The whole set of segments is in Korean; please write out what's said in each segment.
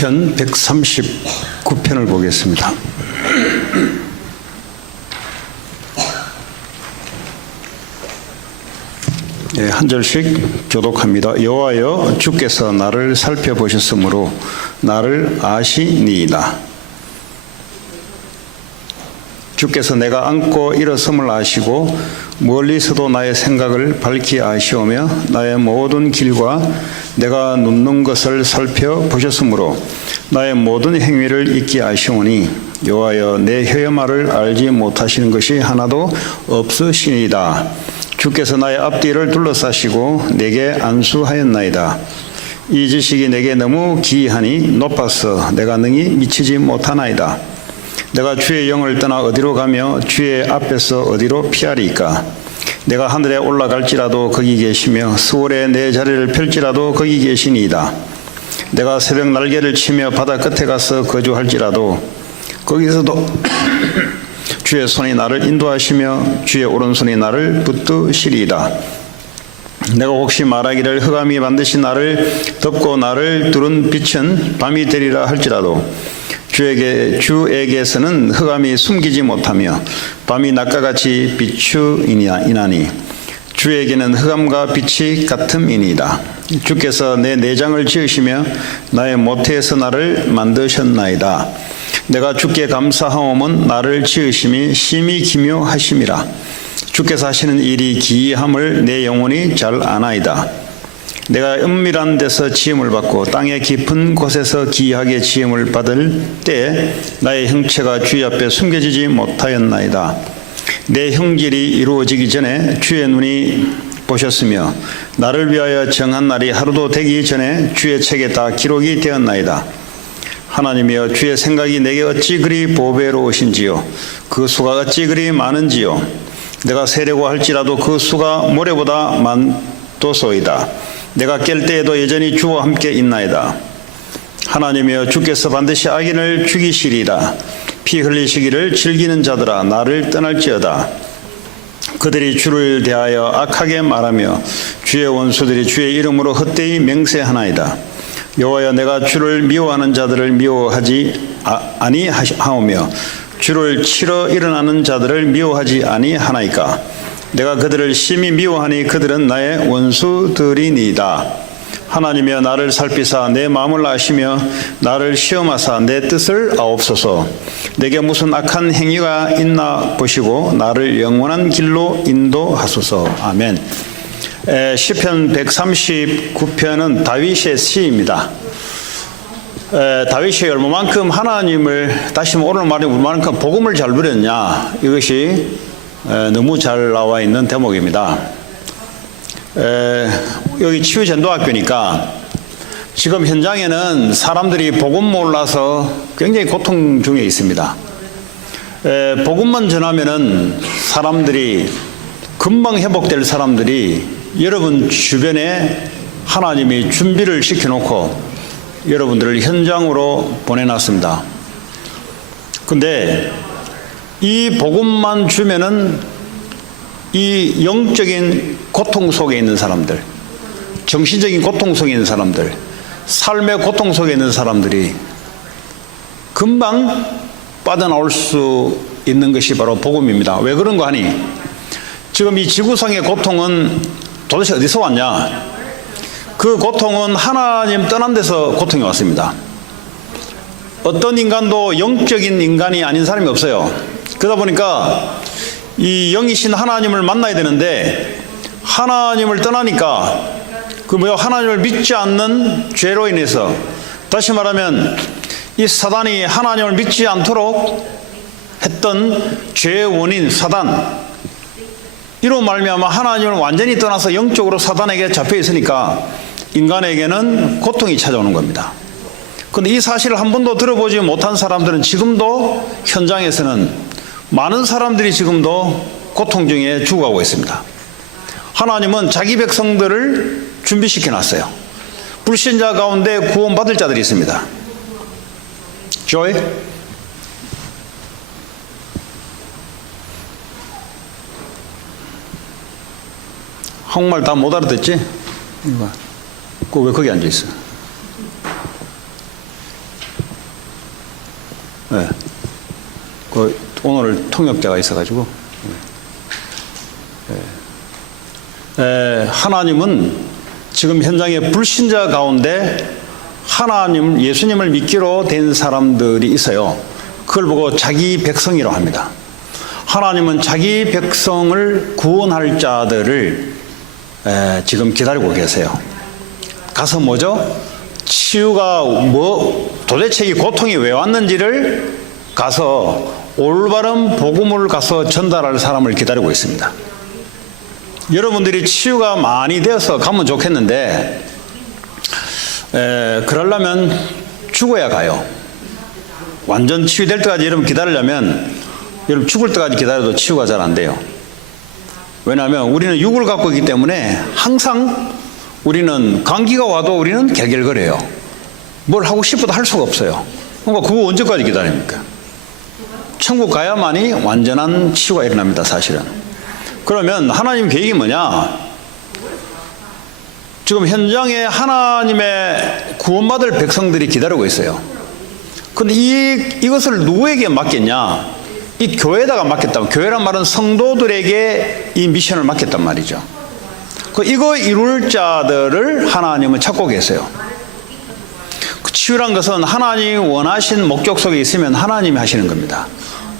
시편 139편을 보겠습니다. 한 절씩 교독합니다. 여호와여, 주께서 나를 살펴보셨으므로 나를 아시니이다. 주께서 내가 앉고 일어섬을 아시고 멀리서도 나의 생각을 밝히 아시오며 나의 모든 길과 내가 눕는 것을 살펴보셨으므로 나의 모든 행위를 잊게 아시오니 여호와여, 내 혀의 말을 알지 못하시는 것이 하나도 없으시니이다. 주께서 나의 앞뒤를 둘러싸시고 내게 안수하였나이다. 이 지식이 내게 너무 기이하니 높아서 내가 능히 미치지 못하나이다. 내가 주의 영을 떠나 어디로 가며 주의 앞에서 어디로 피하리이까? 내가 하늘에 올라갈지라도 거기 계시며 수월에 내 자리를 펼지라도 거기 계시니이다. 내가 새벽 날개를 치며 바다 끝에 가서 거주할지라도 거기서도 주의 손이 나를 인도하시며 주의 오른손이 나를 붙드시리이다. 내가 혹시 말하기를 흑암이 반드시 나를 덮고 나를 두른 빛은 밤이 되리라 할지라도 주에게서는 흑암이 숨기지 못하며 밤이 낮과 같이 비추이나니 주에게는 흑암과 빛이 같음이니이다. 주께서 내 내장을 지으시며 나의 모태에서 나를 만드셨나이다. 내가 주께 감사하오면 나를 지으심이 심히 기묘하심이라. 주께서 하시는 일이 기이함을 내 영혼이 잘 아나이다. 내가 은밀한 데서 지음을 받고 땅의 깊은 곳에서 기이하게 지음을 받을 때 나의 형체가 주의 앞에 숨겨지지 못하였나이다. 내 형질이 이루어지기 전에 주의 눈이 보셨으며 나를 위하여 정한 날이 하루도 되기 전에 주의 책에 다 기록이 되었나이다. 하나님이여, 주의 생각이 내게 어찌 그리 보배로우신지요, 그 수가 어찌 그리 많은지요. 내가 세려고 할지라도 그 수가 모래보다 많도소이다. 내가 깰 때에도 여전히 주와 함께 있나이다. 하나님이여, 주께서 반드시 악인을 죽이시리라. 피 흘리시기를 즐기는 자들아, 나를 떠날지어다. 그들이 주를 대하여 악하게 말하며 주의 원수들이 주의 이름으로 헛되이 맹세하나이다. 여호와여, 내가 주를 미워하는 자들을 미워하지 아니하오며 주를 치러 일어나는 자들을 미워하지 아니하나이까? 내가 그들을 심히 미워하니 그들은 나의 원수들이니이다. 하나님이여, 나를 살피사 내 마음을 아시며 나를 시험하사 내 뜻을 아옵소서. 내게 무슨 악한 행위가 있나 보시고 나를 영원한 길로 인도하소서. 아멘. 시편 139편은 다윗의 시입니다. 다윗이 얼마만큼 하나님을, 다시 오늘 말해 얼마만큼 복음을 잘 누렸냐, 이것이 너무 잘 나와 있는 대목입니다. 여기 치유전도학교니까 지금 현장에는 사람들이 복음 몰라서 굉장히 고통 중에 있습니다. 복음만 전하면은 사람들이, 금방 회복될 사람들이 여러분 주변에 하나님이 준비를 시켜놓고 여러분들을 현장으로 보내놨습니다. 근데 이 복음만 주면은 이 영적인 고통 속에 있는 사람들, 정신적인 고통 속에 있는 사람들, 삶의 고통 속에 있는 사람들이 금방 빠져나올 수 있는 것이 바로 복음입니다. 왜 그런 거 하니? 지금 이 지구상의 고통은 도대체 어디서 왔냐? 그 고통은 하나님 떠난 데서 고통이 왔습니다. 어떤 인간도 영적인 인간이 아닌 사람이 없어요. 그러다 보니까 이 영이신 하나님을 만나야 되는데 하나님을 떠나니까 하나님을 믿지 않는 죄로 인해서, 다시 말하면 이 사단이 하나님을 믿지 않도록 했던 죄의 원인 사단, 이로 말미암아 하나님을 완전히 떠나서 영적으로 사단에게 잡혀 있으니까 인간에게는 고통이 찾아오는 겁니다. 그런데 이 사실을 한 번도 들어보지 못한 사람들은 지금도 현장에서는 많은 사람들이 지금도 고통 중에 죽어가고 있습니다. 하나님은 자기 백성들을 준비시켜 놨어요. 불신자 가운데 구원받을 자들이 있습니다. 조이? 한국말 다 못 알아듣지? 그거 왜 거기 앉아있어? 네. 오늘 통역자가 있어가지고. 하나님은 지금 현장에 불신자 가운데 하나님, 예수님을 믿기로 된 사람들이 있어요. 그걸 보고 자기 백성이라고 합니다. 하나님은 자기 백성을 구원할 자들을 지금 기다리고 계세요. 가서 뭐죠? 치유가 도대체 이 고통이 왜 왔는지를 가서 올바른 복음을 가서 전달할 사람을 기다리고 있습니다. 여러분들이 치유가 많이 되어서 가면 좋겠는데 그러려면 죽어야 가요. 완전 치유될 때까지 여러분 기다리려면 여러분 죽을 때까지 기다려도 치유가 잘 안 돼요. 왜냐하면 우리는 육을 갖고 있기 때문에 항상 우리는 감기가 와도 우리는 개결거려요. 뭘 하고 싶어도 할 수가 없어요. 그러니까 그거 언제까지 기다립니까? 천국 가야만이 완전한 치유가 일어납니다, 사실은. 그러면 하나님 계획이 뭐냐? 지금 현장에 하나님의 구원받을 백성들이 기다리고 있어요. 근데 이것을 누구에게 맡겼냐? 이 교회에다가 맡겼다. 교회란 말은 성도들에게 이 미션을 맡겼단 말이죠. 이거 이룰 자들을 하나님은 찾고 계세요. 치유란 것은 하나님이 원하신 목적 속에 있으면 하나님이 하시는 겁니다.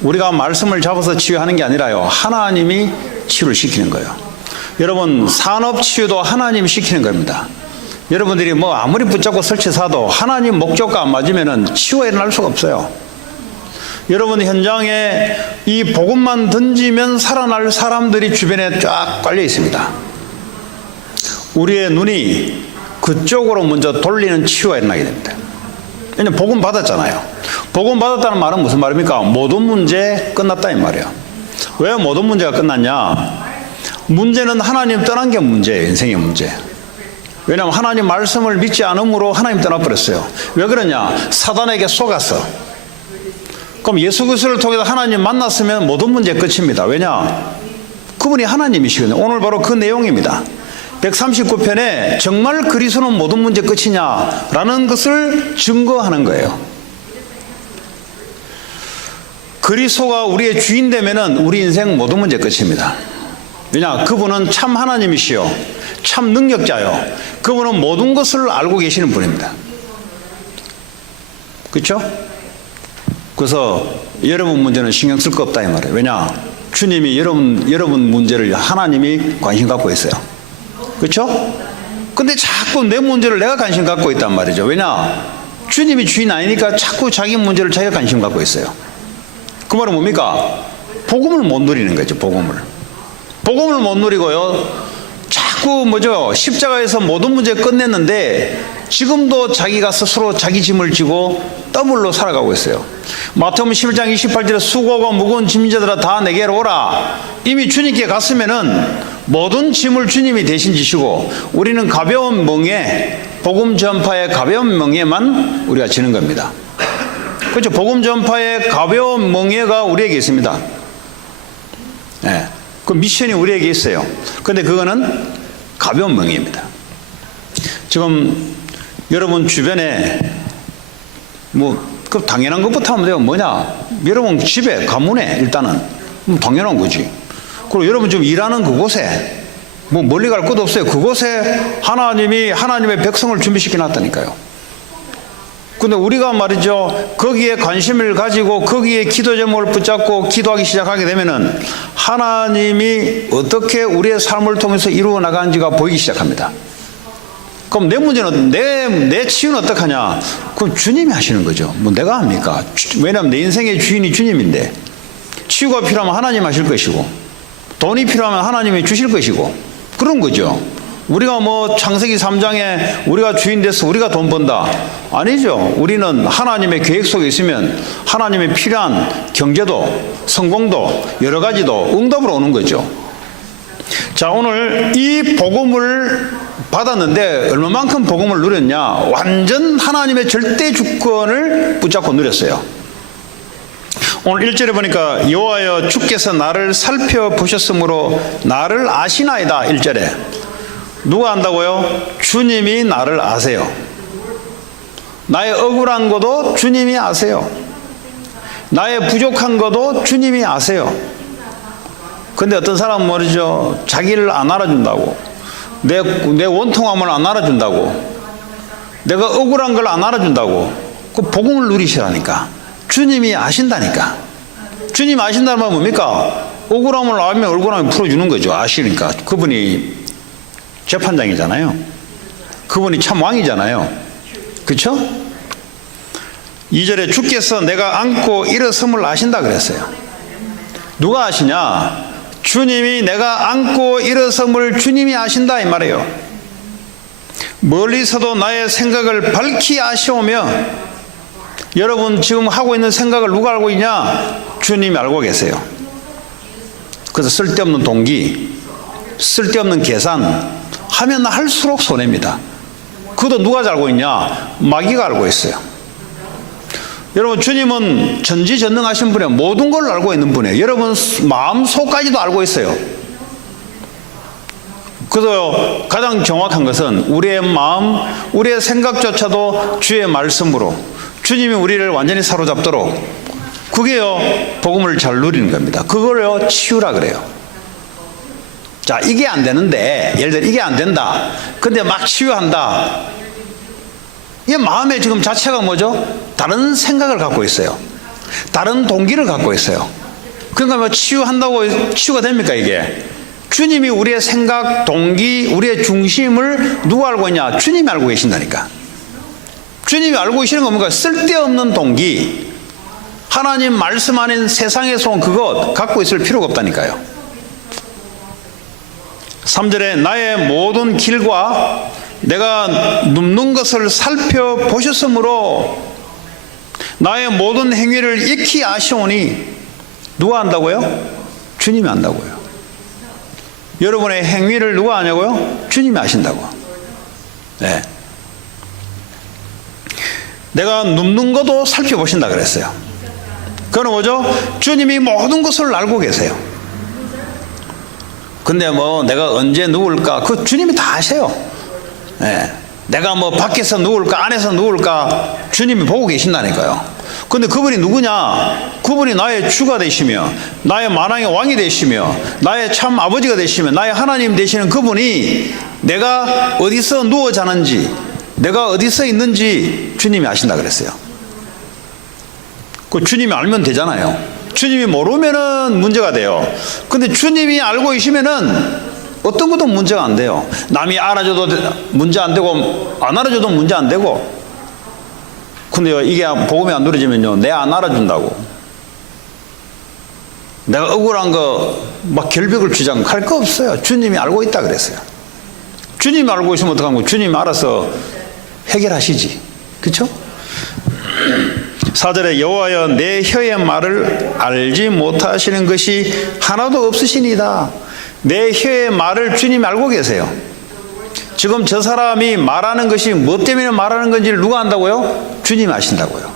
우리가 말씀을 잡아서 치유하는 게 아니라요, 하나님이 치유를 시키는 거예요. 여러분, 산업 치유도 하나님이 시키는 겁니다. 여러분들이 뭐 아무리 붙잡고 설치사도 하나님 목적과 안 맞으면 치유가 일어날 수가 없어요. 여러분 현장에 이 복음만 던지면 살아날 사람들이 주변에 쫙 깔려 있습니다. 우리의 눈이 그쪽으로 먼저 돌리는 치유가 일어나게 됩니다. 왜냐하면 복음 받았잖아요. 복음 받았다는 말은 무슨 말입니까? 모든 문제 끝났다 이 말이에요. 왜 모든 문제가 끝났냐? 문제는 하나님 떠난 게 문제예요. 인생의 문제. 왜냐하면 하나님 말씀을 믿지 않음으로 하나님 떠나버렸어요. 왜 그러냐? 사단에게 속았어. 그럼 예수 그리스도를 통해서 하나님 만났으면 모든 문제 끝입니다. 왜냐? 그분이 하나님이시거든요. 오늘 바로 그 내용입니다. 139편에 정말 그리스도는 모든 문제 끝이냐라는 것을 증거하는 거예요. 그리스도가 우리의 주인 되면은 우리 인생 모든 문제 끝입니다. 왜냐? 그분은 참 하나님이시요, 참 능력자요, 그분은 모든 것을 알고 계시는 분입니다. 그렇죠? 그래서 여러분 문제는 신경 쓸 거 없다 이 말이에요. 왜냐? 주님이 여러분 문제를 하나님이 관심 갖고 있어요. 그렇죠? 근데 자꾸 내 문제를 내가 관심 갖고 있단 말이죠. 왜냐? 주님이 주인 아니니까 자꾸 자기 문제를 자기가 관심 갖고 있어요. 그 말은 뭡니까? 복음을 못 누리는 거죠. 복음을 못 누리고요, 자꾸 십자가에서 모든 문제 끝냈는데 지금도 자기가 스스로 자기 짐을 지고 더블로 살아가고 있어요. 마태복음 11장 28절에 수고하고 무거운 짐자들아 다 내게로 오라. 이미 주님께 갔으면은 모든 짐을 주님이 대신 지시고 우리는 가벼운 멍에, 복음 전파의 가벼운 멍에만 우리가 지는 겁니다. 그렇죠? 복음 전파의 가벼운 멍에가 우리에게 있습니다. 네. 그 미션이 우리에게 있어요. 근데 그거는 가벼운 멍에입니다. 지금 여러분 주변에 그 당연한 것부터 하면 돼요. 뭐냐? 여러분 집에, 가문에 일단은 당연한 거지. 그리고 여러분 지금 일하는 그곳에 멀리 갈 것도 없어요. 그곳에 하나님의 백성을 준비시켜 놨다니까요. 근데 우리가 말이죠, 거기에 관심을 가지고 거기에 기도 제목을 붙잡고 기도하기 시작하게 되면은 하나님이 어떻게 우리의 삶을 통해서 이루어 나가는지가 보이기 시작합니다. 그럼 내 문제는 내 치유는 어떡하냐? 그럼 주님이 하시는 거죠. 내가 합니까? 왜냐하면 내 인생의 주인이 주님인데, 치유가 필요하면 하나님 하실 것이고, 돈이 필요하면 하나님이 주실 것이고, 그런 거죠. 우리가 창세기 3장에 우리가 주인 돼서 우리가 돈 번다, 아니죠. 우리는 하나님의 계획 속에 있으면 하나님의 필요한 경제도 성공도 여러 가지도 응답으로 오는 거죠. 자, 오늘 이 복음을 받았는데 얼마만큼 복음을 누렸냐? 완전 하나님의 절대 주권을 붙잡고 누렸어요. 오늘 1절에 보니까 여호와여 주께서 나를 살펴보셨으므로 나를 아시나이다. 1절에 누가 안다고요? 주님이 나를 아세요. 나의 억울한 것도 주님이 아세요. 나의 부족한 것도 주님이 아세요. 근데 어떤 사람은 모르죠. 자기를 안 알아준다고. 내 원통함을 안 알아준다고. 내가 억울한 걸 안 알아준다고. 그 복음을 누리시라니까. 주님이 아신다니까. 주님 아신다는 말은 뭡니까? 억울함을 알면 억울함을 풀어주는 거죠. 아시니까. 그분이 재판장이잖아요. 그분이 참 왕이잖아요. 그렇죠? 2절에 주께서 내가 안고 일어섬을 아신다 그랬어요. 누가 아시냐? 주님이 내가 안고 일어섬을 주님이 아신다 이 말이에요. 멀리서도 나의 생각을 밝히 아시오며, 여러분 지금 하고 있는 생각을 누가 알고 있냐? 주님이 알고 계세요. 그래서 쓸데없는 동기, 쓸데없는 계산 하면 할수록 손해입니다. 그것도 누가 알고 있냐? 마귀가 알고 있어요. 여러분 주님은 전지전능하신 분이에요. 모든 걸 알고 있는 분이에요. 여러분 마음속까지도 알고 있어요. 그래서 가장 정확한 것은 우리의 마음, 우리의 생각조차도 주의 말씀으로 주님이 우리를 완전히 사로잡도록, 그게요 복음을 잘 누리는 겁니다. 그걸요 치유라 그래요. 자, 이게 안 되는데, 예를 들어 이게 안 된다. 근데 막 치유한다. 이 마음의 지금 자체가 뭐죠? 다른 생각을 갖고 있어요. 다른 동기를 갖고 있어요. 그러니까 뭐 치유한다고 치유가 됩니까 이게? 주님이 우리의 생각, 동기, 우리의 중심을 누가 알고 있냐? 주님이 알고 계신다니까. 주님이 알고 계시는 건 뭔가? 쓸데없는 동기, 하나님 말씀 아닌 세상에서 온 그것 갖고 있을 필요가 없다니까요. 3절에 나의 모든 길과 내가 눕는 것을 살펴보셨으므로 나의 모든 행위를 익히 아시오니, 누가 안다고요? 주님이 안다고요. 여러분의 행위를 누가 아냐고요? 주님이 아신다고. 네. 내가 눕는 것도 살펴보신다 그랬어요. 그건 뭐죠? 주님이 모든 것을 알고 계세요. 근데 뭐 내가 언제 누울까? 그 주님이 다 아세요. 네. 내가 뭐 밖에서 누울까 안에서 누울까 주님이 보고 계신다니까요. 근데 그분이 누구냐? 그분이 나의 주가 되시며 나의 만왕의 왕이 되시며 나의 참 아버지가 되시며 나의 하나님 되시는 그분이 내가 어디서 누워 자는지, 내가 어디서 있는지 주님이 아신다 그랬어요. 그 주님이 알면 되잖아요. 주님이 모르면은 문제가 돼요. 근데 주님이 알고 계시면은 어떤 것도 문제가 안 돼요. 남이 알아줘도 문제 안 되고 안 알아줘도 문제 안 되고. 근데요, 이게 복음이 안 누려지면요, 내 안 알아준다고, 내가 억울한 거 막 결벽을 주장할 거 없어요. 주님이 알고 있다 그랬어요. 주님이 알고 있으면 어떡하고, 주님이 알아서 해결하시지. 그렇죠? 4절에 여호와여 내 혀의 말을 알지 못하시는 것이 하나도 없으시니다. 내 혀의 말을 주님이 알고 계세요. 지금 저 사람이 말하는 것이 뭐 때문에 말하는 건지를 누가 안다고요? 주님이 아신다고요.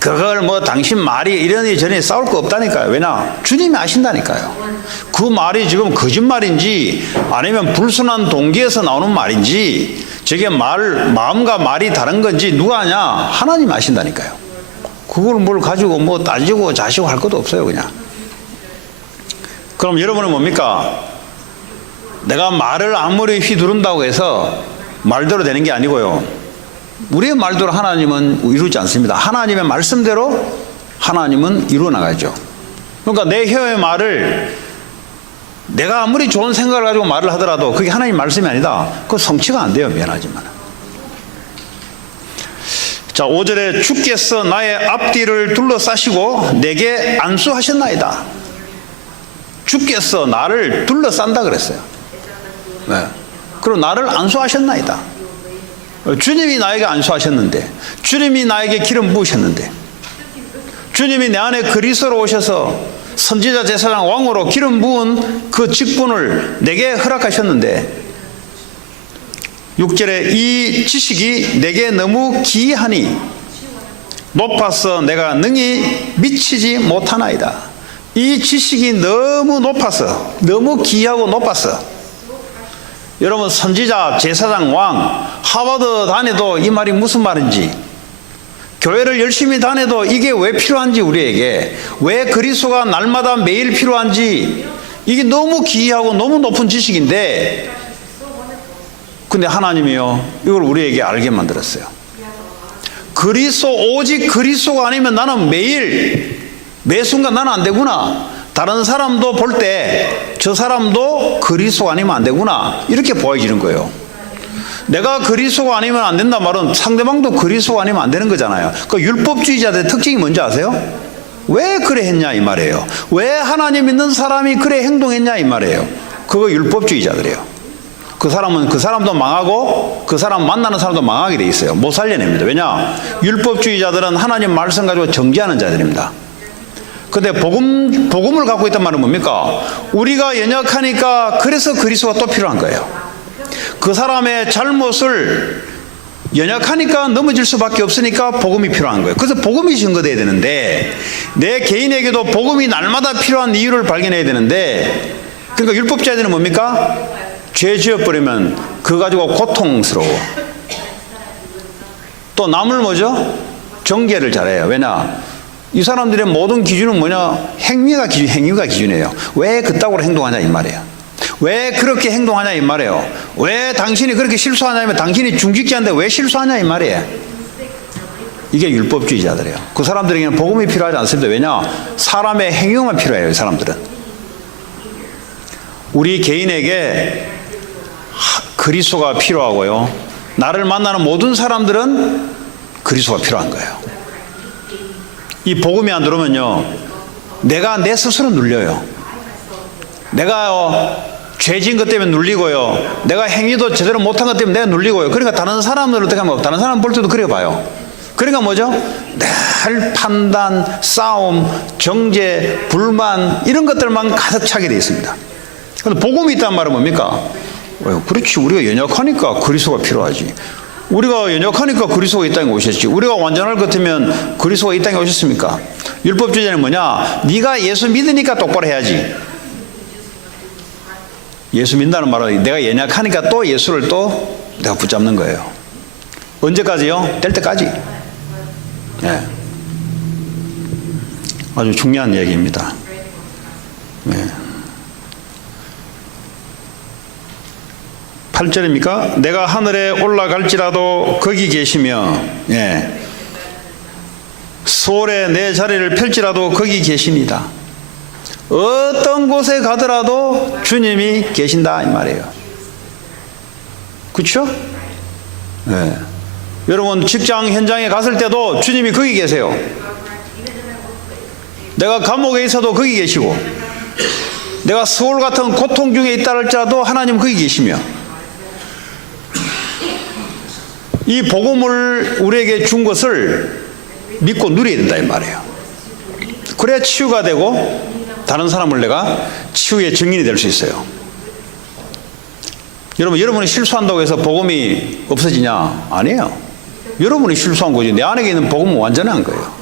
그걸 뭐 당신 말이 이러니 저러니 싸울 거 없다니까요. 왜냐? 주님이 아신다니까요. 그 말이 지금 거짓말인지 아니면 불순한 동기에서 나오는 말인지, 저게 마음과 말이 다른 건지 누가 아냐? 하나님 아신다니까요. 그걸 뭘 가지고 뭐 따지고 자시고 할 것도 없어요. 그냥. 그럼 여러분은 뭡니까? 내가 말을 아무리 휘두른다고 해서 말대로 되는 게 아니고요, 우리의 말대로 하나님은 이루지 않습니다. 하나님의 말씀대로 하나님은 이루어 나가죠. 그러니까 내 혀의 말을 내가 아무리 좋은 생각을 가지고 말을 하더라도 그게 하나님 말씀이 아니다. 그거 성취가 안 돼요. 미안하지만. 자, 5절에 주께서 나의 앞뒤를 둘러싸시고 내게 안수하셨나이다. 주께서 나를 둘러싼다 그랬어요. 네. 그리고 나를 안수하셨나이다. 주님이 나에게 안수하셨는데, 주님이 나에게 기름 부으셨는데, 주님이 내 안에 그리스도로 오셔서 선지자 제사장 왕으로 기름 부은 그 직분을 내게 허락하셨는데, 6절에 이 지식이 내게 너무 기이하니 높아서 내가 능히 미치지 못하나이다. 이 지식이 너무 높아서, 너무 기이하고 높아서, 여러분 선지자, 제사장, 왕, 하버드 다녀도 이 말이 무슨 말인지, 교회를 열심히 다녀도 이게 왜 필요한지, 우리에게 왜 그리스도가 날마다 매일 필요한지, 이게 너무 기이하고 너무 높은 지식인데, 근데 하나님이요 이걸 우리에게 알게 만들었어요. 그리스도, 오직 그리스도가 아니면 나는 매일 매 순간 나는 안 되구나, 다른 사람도 볼 때 저 사람도 그리스도가 아니면 안 되구나, 이렇게 보여지는 거예요. 내가 그리스도가 아니면 안 된다 말은 상대방도 그리스도가 아니면 안 되는 거잖아요. 그 율법주의자들의 특징이 뭔지 아세요? 왜 그래 했냐 이 말이에요. 왜 하나님 믿는 사람이 그래 행동했냐 이 말이에요. 그거 율법주의자들이에요. 그 사람은 그 사람도 망하고 그 사람 만나는 사람도 망하게 돼 있어요. 못 살려냅니다. 왜냐? 율법주의자들은 하나님 말씀 가지고 정죄하는 자들입니다. 근데 복음을 갖고 있단 말은 뭡니까? 우리가 연약하니까 그래서 그리스도가 또 필요한 거예요. 그 사람의 잘못을 연약하니까 넘어질 수밖에 없으니까 복음이 필요한 거예요. 그래서 복음이 증거돼야 되는데, 내 개인에게도 복음이 날마다 필요한 이유를 발견해야 되는데, 그러니까 율법자들은 뭡니까? 죄 지어버리면 그거 가지고 고통스러워. 또 남을 뭐죠? 정죄를 잘해요. 왜냐? 이 사람들의 모든 기준은 뭐냐? 행위가 기준이에요. 왜 그따구로 행동하냐 이 말이에요. 왜 그렇게 행동하냐 이 말이에요. 왜 당신이 그렇게 실수하냐면 당신이 중직자인데 왜 실수하냐 이 말이에요. 이게 율법주의자들이에요. 그 사람들에게는 복음이 필요하지 않습니다. 왜냐? 사람의 행위만 필요해요. 이 사람들은. 우리 개인에게 그리스도가 필요하고요, 나를 만나는 모든 사람들은 그리스도가 필요한 거예요. 이 복음이 안 들어오면요, 내가 내 스스로 눌려요. 내가 죄 지은 것 때문에 눌리고요, 내가 행위도 제대로 못한 것 때문에 내가 눌리고요. 그러니까 다른 사람들을 어떻게 하면, 다른 사람 볼 때도 그래 봐요. 그러니까 뭐죠? 늘 판단, 싸움, 정죄, 불만, 이런 것들만 가득 차게 되어 있습니다. 그런데 복음이 있다는 말은 뭡니까? 그렇지, 우리가 연약하니까 그리스도가 필요하지. 우리가 연약하니까 그리스도가 이 땅에 오셨지. 우리가 완전할 것 같으면 그리스도가 이 땅에 오셨습니까? 율법주의자는 뭐냐? 네가 예수 믿으니까 똑바로 해야지. 예수 믿는다는 말은 내가 연약하니까 또 예수를 또 내가 붙잡는 거예요. 언제까지요? 될 때까지. 네. 아주 중요한 얘기입니다. 네. 8절입니까? 내가 하늘에 올라갈지라도 거기 계시며, 예, 수월에 내 자리를 펼지라도 거기 계십니다. 어떤 곳에 가더라도 주님이 계신다 이 말이에요. 그렇죠? 예. 여러분 직장 현장에 갔을 때도 주님이 거기 계세요. 내가 감옥에 있어도 거기 계시고, 내가 수월 같은 고통 중에 있다 할지라도 하나님 거기 계시며, 이 복음을 우리에게 준 것을 믿고 누려야 된다 이 말이에요. 그래야 치유가 되고 다른 사람을 내가 치유의 증인이 될 수 있어요. 여러분이 실수한다고 해서 복음이 없어지냐? 아니에요. 여러분이 실수한 거지. 내 안에 있는 복음은 완전한 거예요.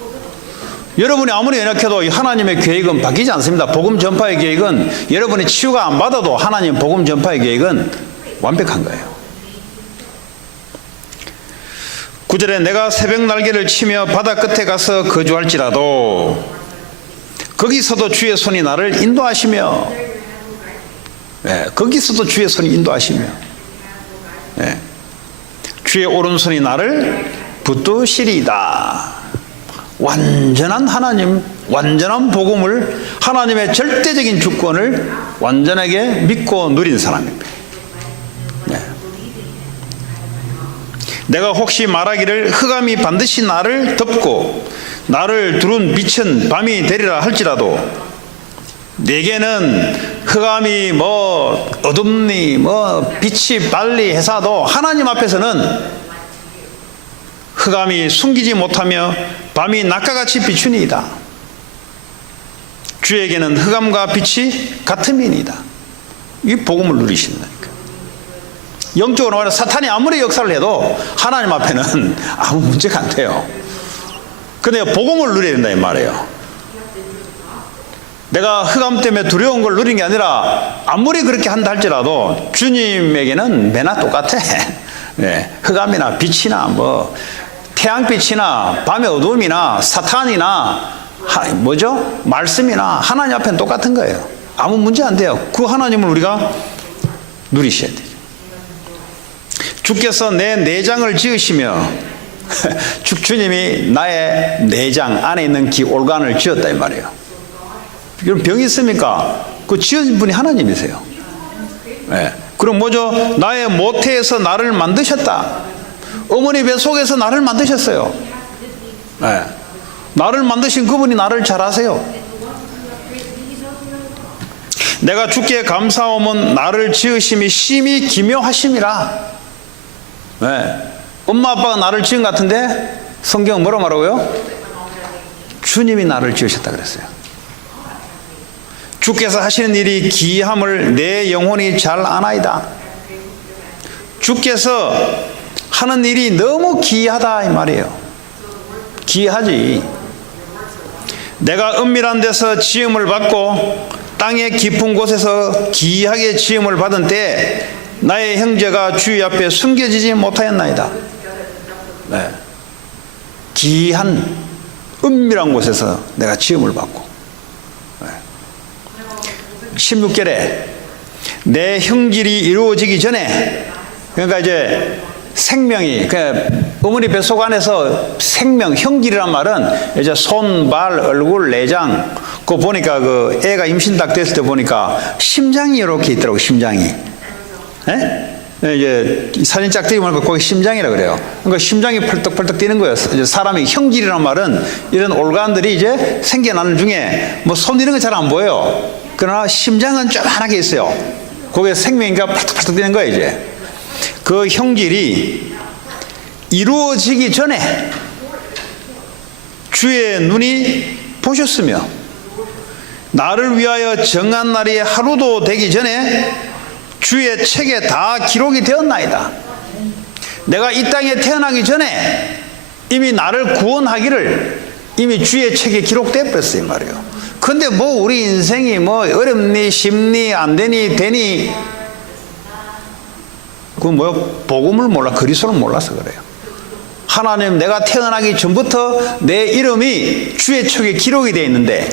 여러분이 아무리 연약해도 하나님의 계획은 바뀌지 않습니다. 복음 전파의 계획은, 여러분이 치유가 안 받아도 하나님 복음 전파의 계획은 완벽한 거예요. 9절에 내가 새벽 날개를 치며 바다 끝에 가서 거주할지라도 거기서도 주의 손이 나를 인도하시며, 네, 거기서도 주의 손이 인도하시며, 네, 주의 오른손이 나를 붙드시리이다. 완전한 하나님, 완전한 복음을, 하나님의 절대적인 주권을 완전하게 믿고 누린 사람입니다. 네. 내가 혹시 말하기를 흑암이 반드시 나를 덮고 나를 두른 빛은 밤이 되리라 할지라도, 내게는 흑암이 뭐 어둡니 뭐 빛이 빨리 해사도 하나님 앞에서는 흑암이 숨기지 못하며 밤이 낮과 같이 비추니이다. 주에게는 흑암과 빛이 같음이니이다. 이 복음을 누리신다니까. 영적으로 말해 사탄이 아무리 역사를 해도 하나님 앞에는 아무 문제가 안 돼요. 근데 복음을 누려야 된다 이 말이에요. 내가 흑암 때문에 두려운 걸 누린 게 아니라 아무리 그렇게 한다 할지라도 주님에게는 매나 똑같아. 네, 흑암이나 빛이나 뭐 태양빛이나 밤의 어두움이나 사탄이나 말씀이나 하나님 앞에는 똑같은 거예요. 아무 문제 안 돼요. 그 하나님을 우리가 누리셔야 돼요. 주께서 내 내장을 지으시며 주님이 나의 내장 안에 있는 올간을 지었다 이 말이에요. 여러분 병이 있습니까? 그 지은 분이 하나님이세요. 네. 그럼 뭐죠? 나의 모태에서 나를 만드셨다. 어머니 뱃속에서 나를 만드셨어요. 네. 나를 만드신 그분이 나를 잘 아세요. 내가 주께 감사함은 나를 지으심이 심히 기묘하심이라. 네. 엄마 아빠가 나를 지은 것 같은데 성경은 뭐라 말하고요? 주님이 나를 지으셨다 그랬어요. 주께서 하시는 일이 기이함을 내 영혼이 잘 아나이다. 주께서 하는 일이 너무 기이하다 이 말이에요. 기이하지. 내가 은밀한 데서 지음을 받고 땅의 깊은 곳에서 기이하게 지음을 받은 때 나의 형제가 주의 앞에 숨겨지지 못하였나이다. 네. 기이한 은밀한 곳에서 내가 지음을 받고 16절에 내 형질이 이루어지기 전에, 그러니까 이제 생명이, 어머니 뱃속 안에서 생명, 형질이란 말은 이제 손, 발, 얼굴, 내장, 그거 보니까 그 애가 임신 딱 됐을 때 보니까 심장이 이렇게 있더라고, 심장이. 예? 이제 사진 쫙 띄우면 거기 심장이라 그래요. 그러니까 심장이 펄떡펄떡 뛰는 거예요. 이제 사람이 형질이란 말은 이런 올간들이 이제 생겨나는 중에 뭐 손 이런 거 잘 안 보여요. 그러나 심장은 쪼만하게 있어요. 거기에 생명이니까 펄떡펄떡 뛰는 거예요, 이제. 그 형질이 이루어지기 전에 주의 눈이 보셨으며 나를 위하여 정한 날이 하루도 되기 전에 주의 책에 다 기록이 되었나이다. 내가 이 땅에 태어나기 전에 이미 나를 구원하기를 이미 주의 책에 기록되어 버렸어요, 말이에요. 근데 뭐 우리 인생이 뭐 어렵니 쉽니 안 되니 되니, 그 뭐 복음을 몰라, 그리스도를 몰라서 그래요. 하나님, 내가 태어나기 전부터 내 이름이 주의 책에 기록이 되어 있는데,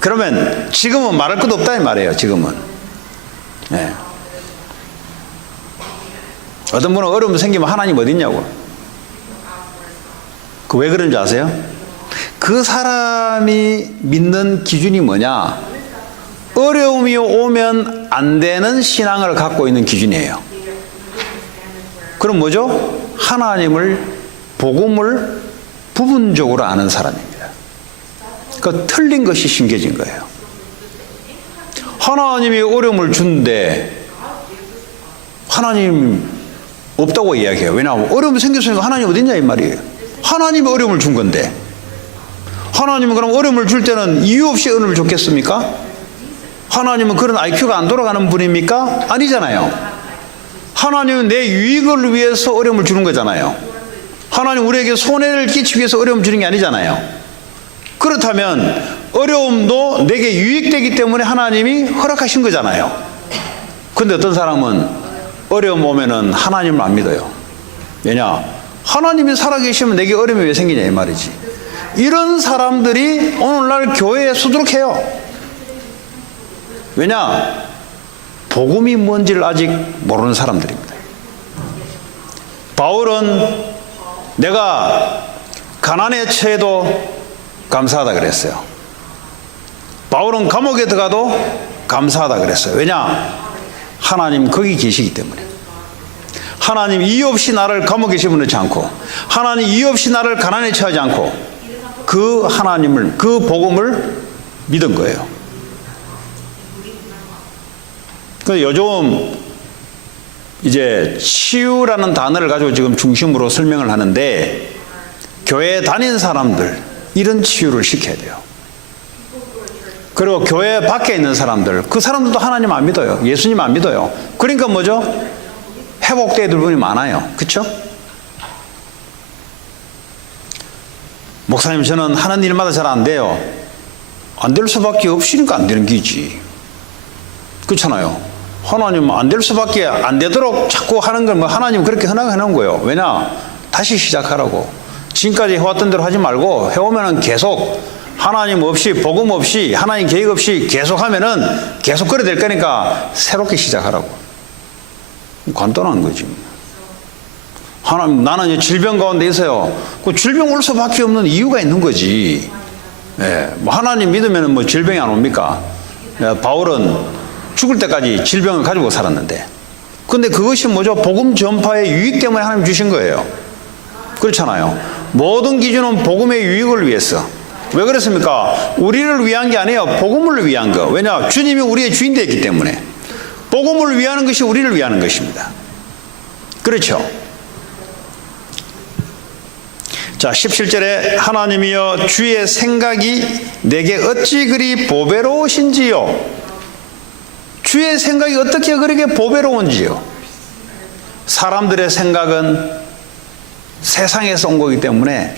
그러면 지금은 말할 것도 없다 이 말이에요. 지금은. 네. 어떤 분은 어려움 생기면 하나님 어디 있냐고. 그 왜 그런지 아세요? 그 사람이 믿는 기준이 뭐냐? 어려움이 오면 안 되는 신앙을 갖고 있는 기준이에요. 그럼 뭐죠? 하나님을, 복음을 부분적으로 아는 사람입니다. 그 틀린 것이 심겨진 거예요. 하나님이 어려움을 주는데 하나님 없다고 이야기해요. 왜냐하면 어려움이 생겼으니까 하나님 어디 있냐 이 말이에요. 하나님이 어려움을 준 건데, 하나님은 그럼 어려움을 줄 때는 이유 없이 어려움을 줬겠습니까? 하나님은 그런 IQ가 안 돌아가는 분입니까? 아니잖아요. 하나님은 내 유익을 위해서 어려움을 주는 거잖아요. 하나님 우리에게 손해를 끼치기 위해서 어려움을 주는 게 아니잖아요. 그렇다면 어려움도 내게 유익되기 때문에 하나님이 허락하신 거잖아요. 근데 어떤 사람은 어려움 오면은 하나님을 안 믿어요. 왜냐? 하나님이 살아계시면 내게 어려움이 왜 생기냐 이 말이지. 이런 사람들이 오늘날 교회에 수두룩해요. 왜냐? 복음이 뭔지를 아직 모르는 사람들입니다. 바울은 내가 가난에 처해도 감사하다 그랬어요. 바울은 감옥에 들어가도 감사하다 그랬어요. 왜냐? 하나님 거기 계시기 때문에. 하나님 이유 없이 나를 감옥에 집어넣지 않고, 하나님 이유 없이 나를 가난에 처하지 않고, 그 하나님을, 그 복음을 믿은 거예요. 요즘 이제 치유라는 단어를 가지고 지금 중심으로 설명을 하는데, 교회에 다니는 사람들 이런 치유를 시켜야 돼요. 그리고 교회 밖에 있는 사람들, 그 사람들도 하나님 안 믿어요. 예수님 안 믿어요. 그러니까 뭐죠? 회복되는 분이 많아요. 그렇죠? 목사님, 저는 하는 일마다 잘 안 돼요. 안 될 수밖에 없으니까 안 되는 기지. 그렇잖아요. 하나님 안 될 수밖에 안 되도록 자꾸 하는 걸 뭐 하나님 그렇게 흔하게 해놓은 거예요. 왜냐? 다시 시작하라고. 지금까지 해왔던 대로 하지 말고 해오면은 계속 하나님 없이 복음 없이 하나님 계획 없이 계속 하면은 계속 그래 될 거니까 새롭게 시작하라고. 간단한 거지. 하나님, 나는 질병 가운데 있어요. 그 질병 올 수밖에 없는 이유가 있는 거지. 예, 뭐 하나님 믿으면 뭐 질병이 안 옵니까? 예, 바울은 죽을 때까지 질병을 가지고 살았는데. 근데 그것이 뭐죠? 복음 전파의 유익 때문에 하나님 주신 거예요. 그렇잖아요. 모든 기준은 복음의 유익을 위해서. 왜 그렇습니까? 우리를 위한 게 아니에요. 복음을 위한 거. 왜냐? 주님이 우리의 주인 되었기 때문에. 복음을 위하는 것이 우리를 위하는 것입니다. 그렇죠? 자, 17절에 하나님이여 주의 생각이 내게 어찌 그리 보배로우신지요. 주의 생각이 어떻게 그렇게 보배로운지요. 사람들의 생각은 세상에서 온 거기 때문에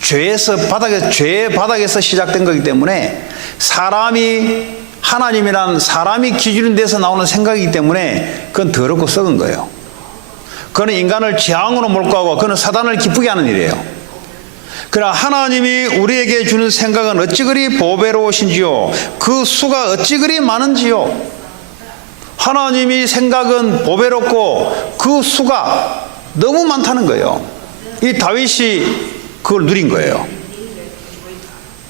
죄의 바닥에서 시작된 거기 때문에 사람이 하나님이란 사람이 기준이 돼서 나오는 생각이기 때문에 그건 더럽고 썩은 거예요. 그건 인간을 재앙으로 몰고 그건 사단을 기쁘게 하는 일이에요. 그러나 하나님이 우리에게 주는 생각은 어찌 그리 보배로우신지요. 그 수가 어찌 그리 많은지요. 하나님이 생각은 보배롭고 그 수가 너무 많다는 거예요. 이 다윗이 그걸 누린 거예요.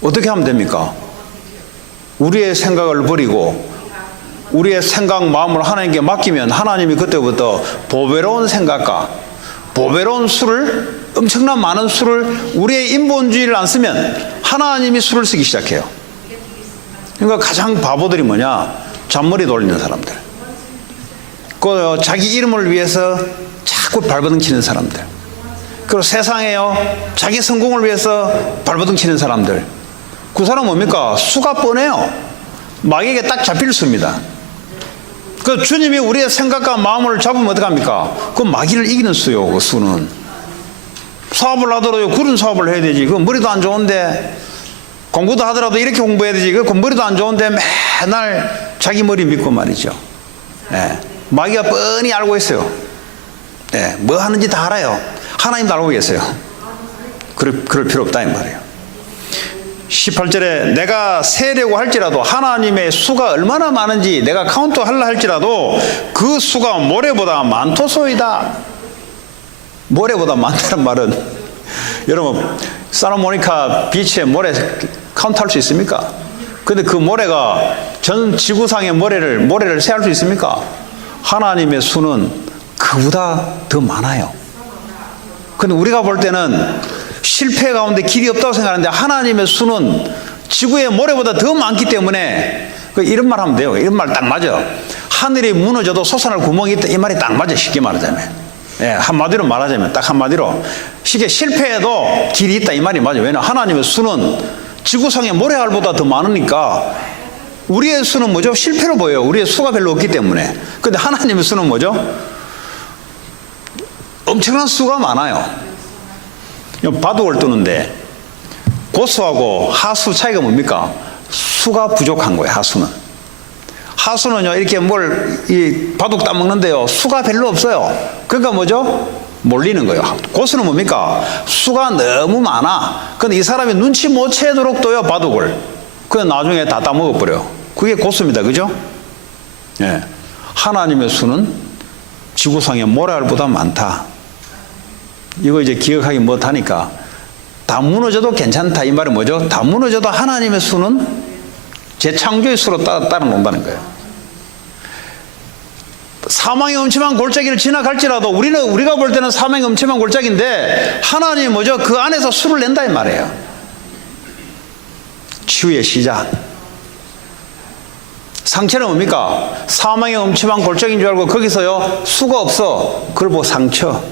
어떻게 하면 됩니까? 우리의 생각을 버리고 우리의 생각 마음을 하나님께 맡기면 하나님이 그때부터 보배로운 생각과 보배로운 수를, 엄청난 많은 수를, 우리의 인본주의를 안 쓰면 하나님이 수를 쓰기 시작해요. 그러니까 가장 바보들이 뭐냐? 잔머리 돌리는 사람들, 그 자기 이름을 위해서 자꾸 발버둥 치는 사람들, 그리고 세상에요 자기 성공을 위해서 발버둥 치는 사람들. 그 사람 뭡니까? 수가 뻔해요. 마귀에게 딱 잡힐 수입니다. 그 주님이 우리의 생각과 마음을 잡으면 어떡합니까? 그 마귀를 이기는 수요. 그 수는 사업을 하더라도 그런 사업을 해야 되지. 그 머리도 안 좋은데 공부도 하더라도 이렇게 공부해야 되지. 그 머리도 안 좋은데 맨날 자기 머리 믿고 말이죠. 예. 마귀가 뻔히 알고 있어요. 예. 뭐 하는지 다 알아요. 하나님도 알고 계세요. 그럴 필요 없다 이 말이에요. 18절에 내가 세려고 할지라도 하나님의 수가 얼마나 많은지 내가 카운트 하려 할지라도 그 수가 모래보다 많도소이다. 모래보다 많다는 말은 여러분 산타모니카 비치에 모래 카운트할 수 있습니까? 근데 그 모래가 전 지구상의 모래를 세할 수 있습니까? 하나님의 수는 그보다 더 많아요. 근데 우리가 볼 때는 실패 가운데 길이 없다고 생각하는데 하나님의 수는 지구의 모래보다 더 많기 때문에 이런 말 하면 돼요. 이런 말 딱 맞아. 하늘이 무너져도 솟아날 구멍이 있다. 이 말이 딱 맞아. 쉽게 말하자면. 예, 한마디로 말하자면 딱 한마디로 쉽게 실패해도 길이 있다. 이 말이 맞아. 왜냐하면 하나님의 수는 지구상의 모래알보다 더 많으니까 우리의 수는 뭐죠? 실패로 보여요. 우리의 수가 별로 없기 때문에. 근데 하나님의 수는 뭐죠? 엄청난 수가 많아요. 바둑을 두는데 고수하고 하수 차이가 뭡니까? 수가 부족한 거예요. 하수는요 이렇게 이 바둑 따먹는데요 수가 별로 없어요. 그러니까 뭐죠? 몰리는 거예요. 고수는 뭡니까? 수가 너무 많아. 근데 이 사람이 눈치 못 채도록 둬요 바둑을. 그냥 나중에 다 따먹어버려요. 그게 고수입니다. 그죠? 예. 하나님의 수는 지구상의 모래알보다 많다. 이거 이제 기억하기 못하니까 다 무너져도 괜찮다 이 말은 뭐죠? 다 무너져도 하나님의 수는 재창조의 수로 따라 논다는 거예요. 사망의 엄침한 골짜기를 지나갈지라도 우리가 볼 때는 사망의 엄침한 골짜기인데 하나님이 뭐죠? 그 안에서 수를 낸다 이 말이에요. 치유의 시작. 상처는 뭡니까? 사망의 엄침한 골짜기인 줄 알고 거기서요 수가 없어. 그걸 보고 상처.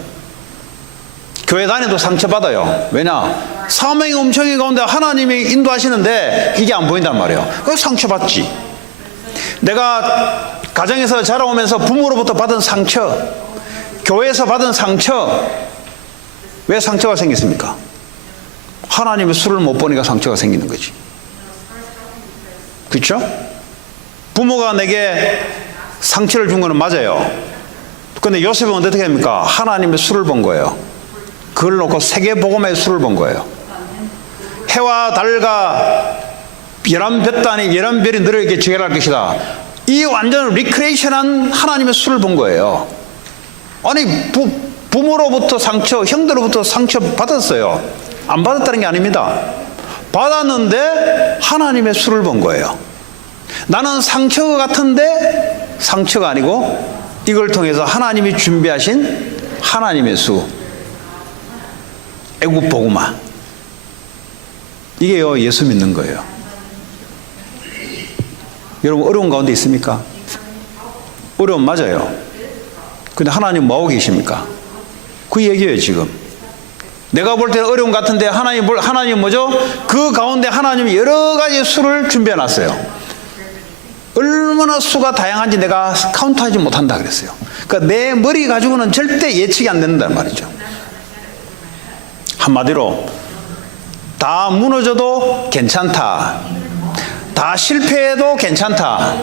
교회 다녀도 상처받아요. 왜냐? 사명의 엄청이 가운데 하나님이 인도하시는데 이게 안 보인단 말이에요. 그래서 상처받지. 내가 가정에서 자라오면서 부모로부터 받은 상처, 교회에서 받은 상처, 왜 상처가 생겼습니까? 하나님의 수를 못 보니까 상처가 생기는 거지. 그렇죠? 부모가 내게 상처를 준 거는 맞아요. 그런데 요셉은 어떻게 합니까? 하나님의 수를 본 거예요. 그걸 놓고 세계복음의 수를 본 거예요. 해와 달과 11별이 너에게 지혜할 것이다. 이 완전 리크레이션한 하나님의 수를 본 거예요. 아니 부모로부터 상처, 형들로부터 상처 받았어요. 안 받았다는 게 아닙니다. 받았는데 하나님의 수를 본 거예요. 나는 상처가 같은데 상처가 아니고 이걸 통해서 하나님이 준비하신 하나님의 수, 애굽 복음화. 이게요, 예수 믿는 거예요. 여러분 어려운 가운데 있습니까? 어려움 맞아요. 근데 하나님 뭐하고 계십니까? 그 얘기예요. 지금 내가 볼 때는 어려움 같은데 하나님 뭐죠? 그 가운데 하나님이 여러 가지 수를 준비해 놨어요. 얼마나 수가 다양한지 내가 카운트하지 못한다 그랬어요. 그러니까 내 머리 가지고는 절대 예측이 안 된다는 말이죠. 한마디로 다 무너져도 괜찮다, 다 실패해도 괜찮다.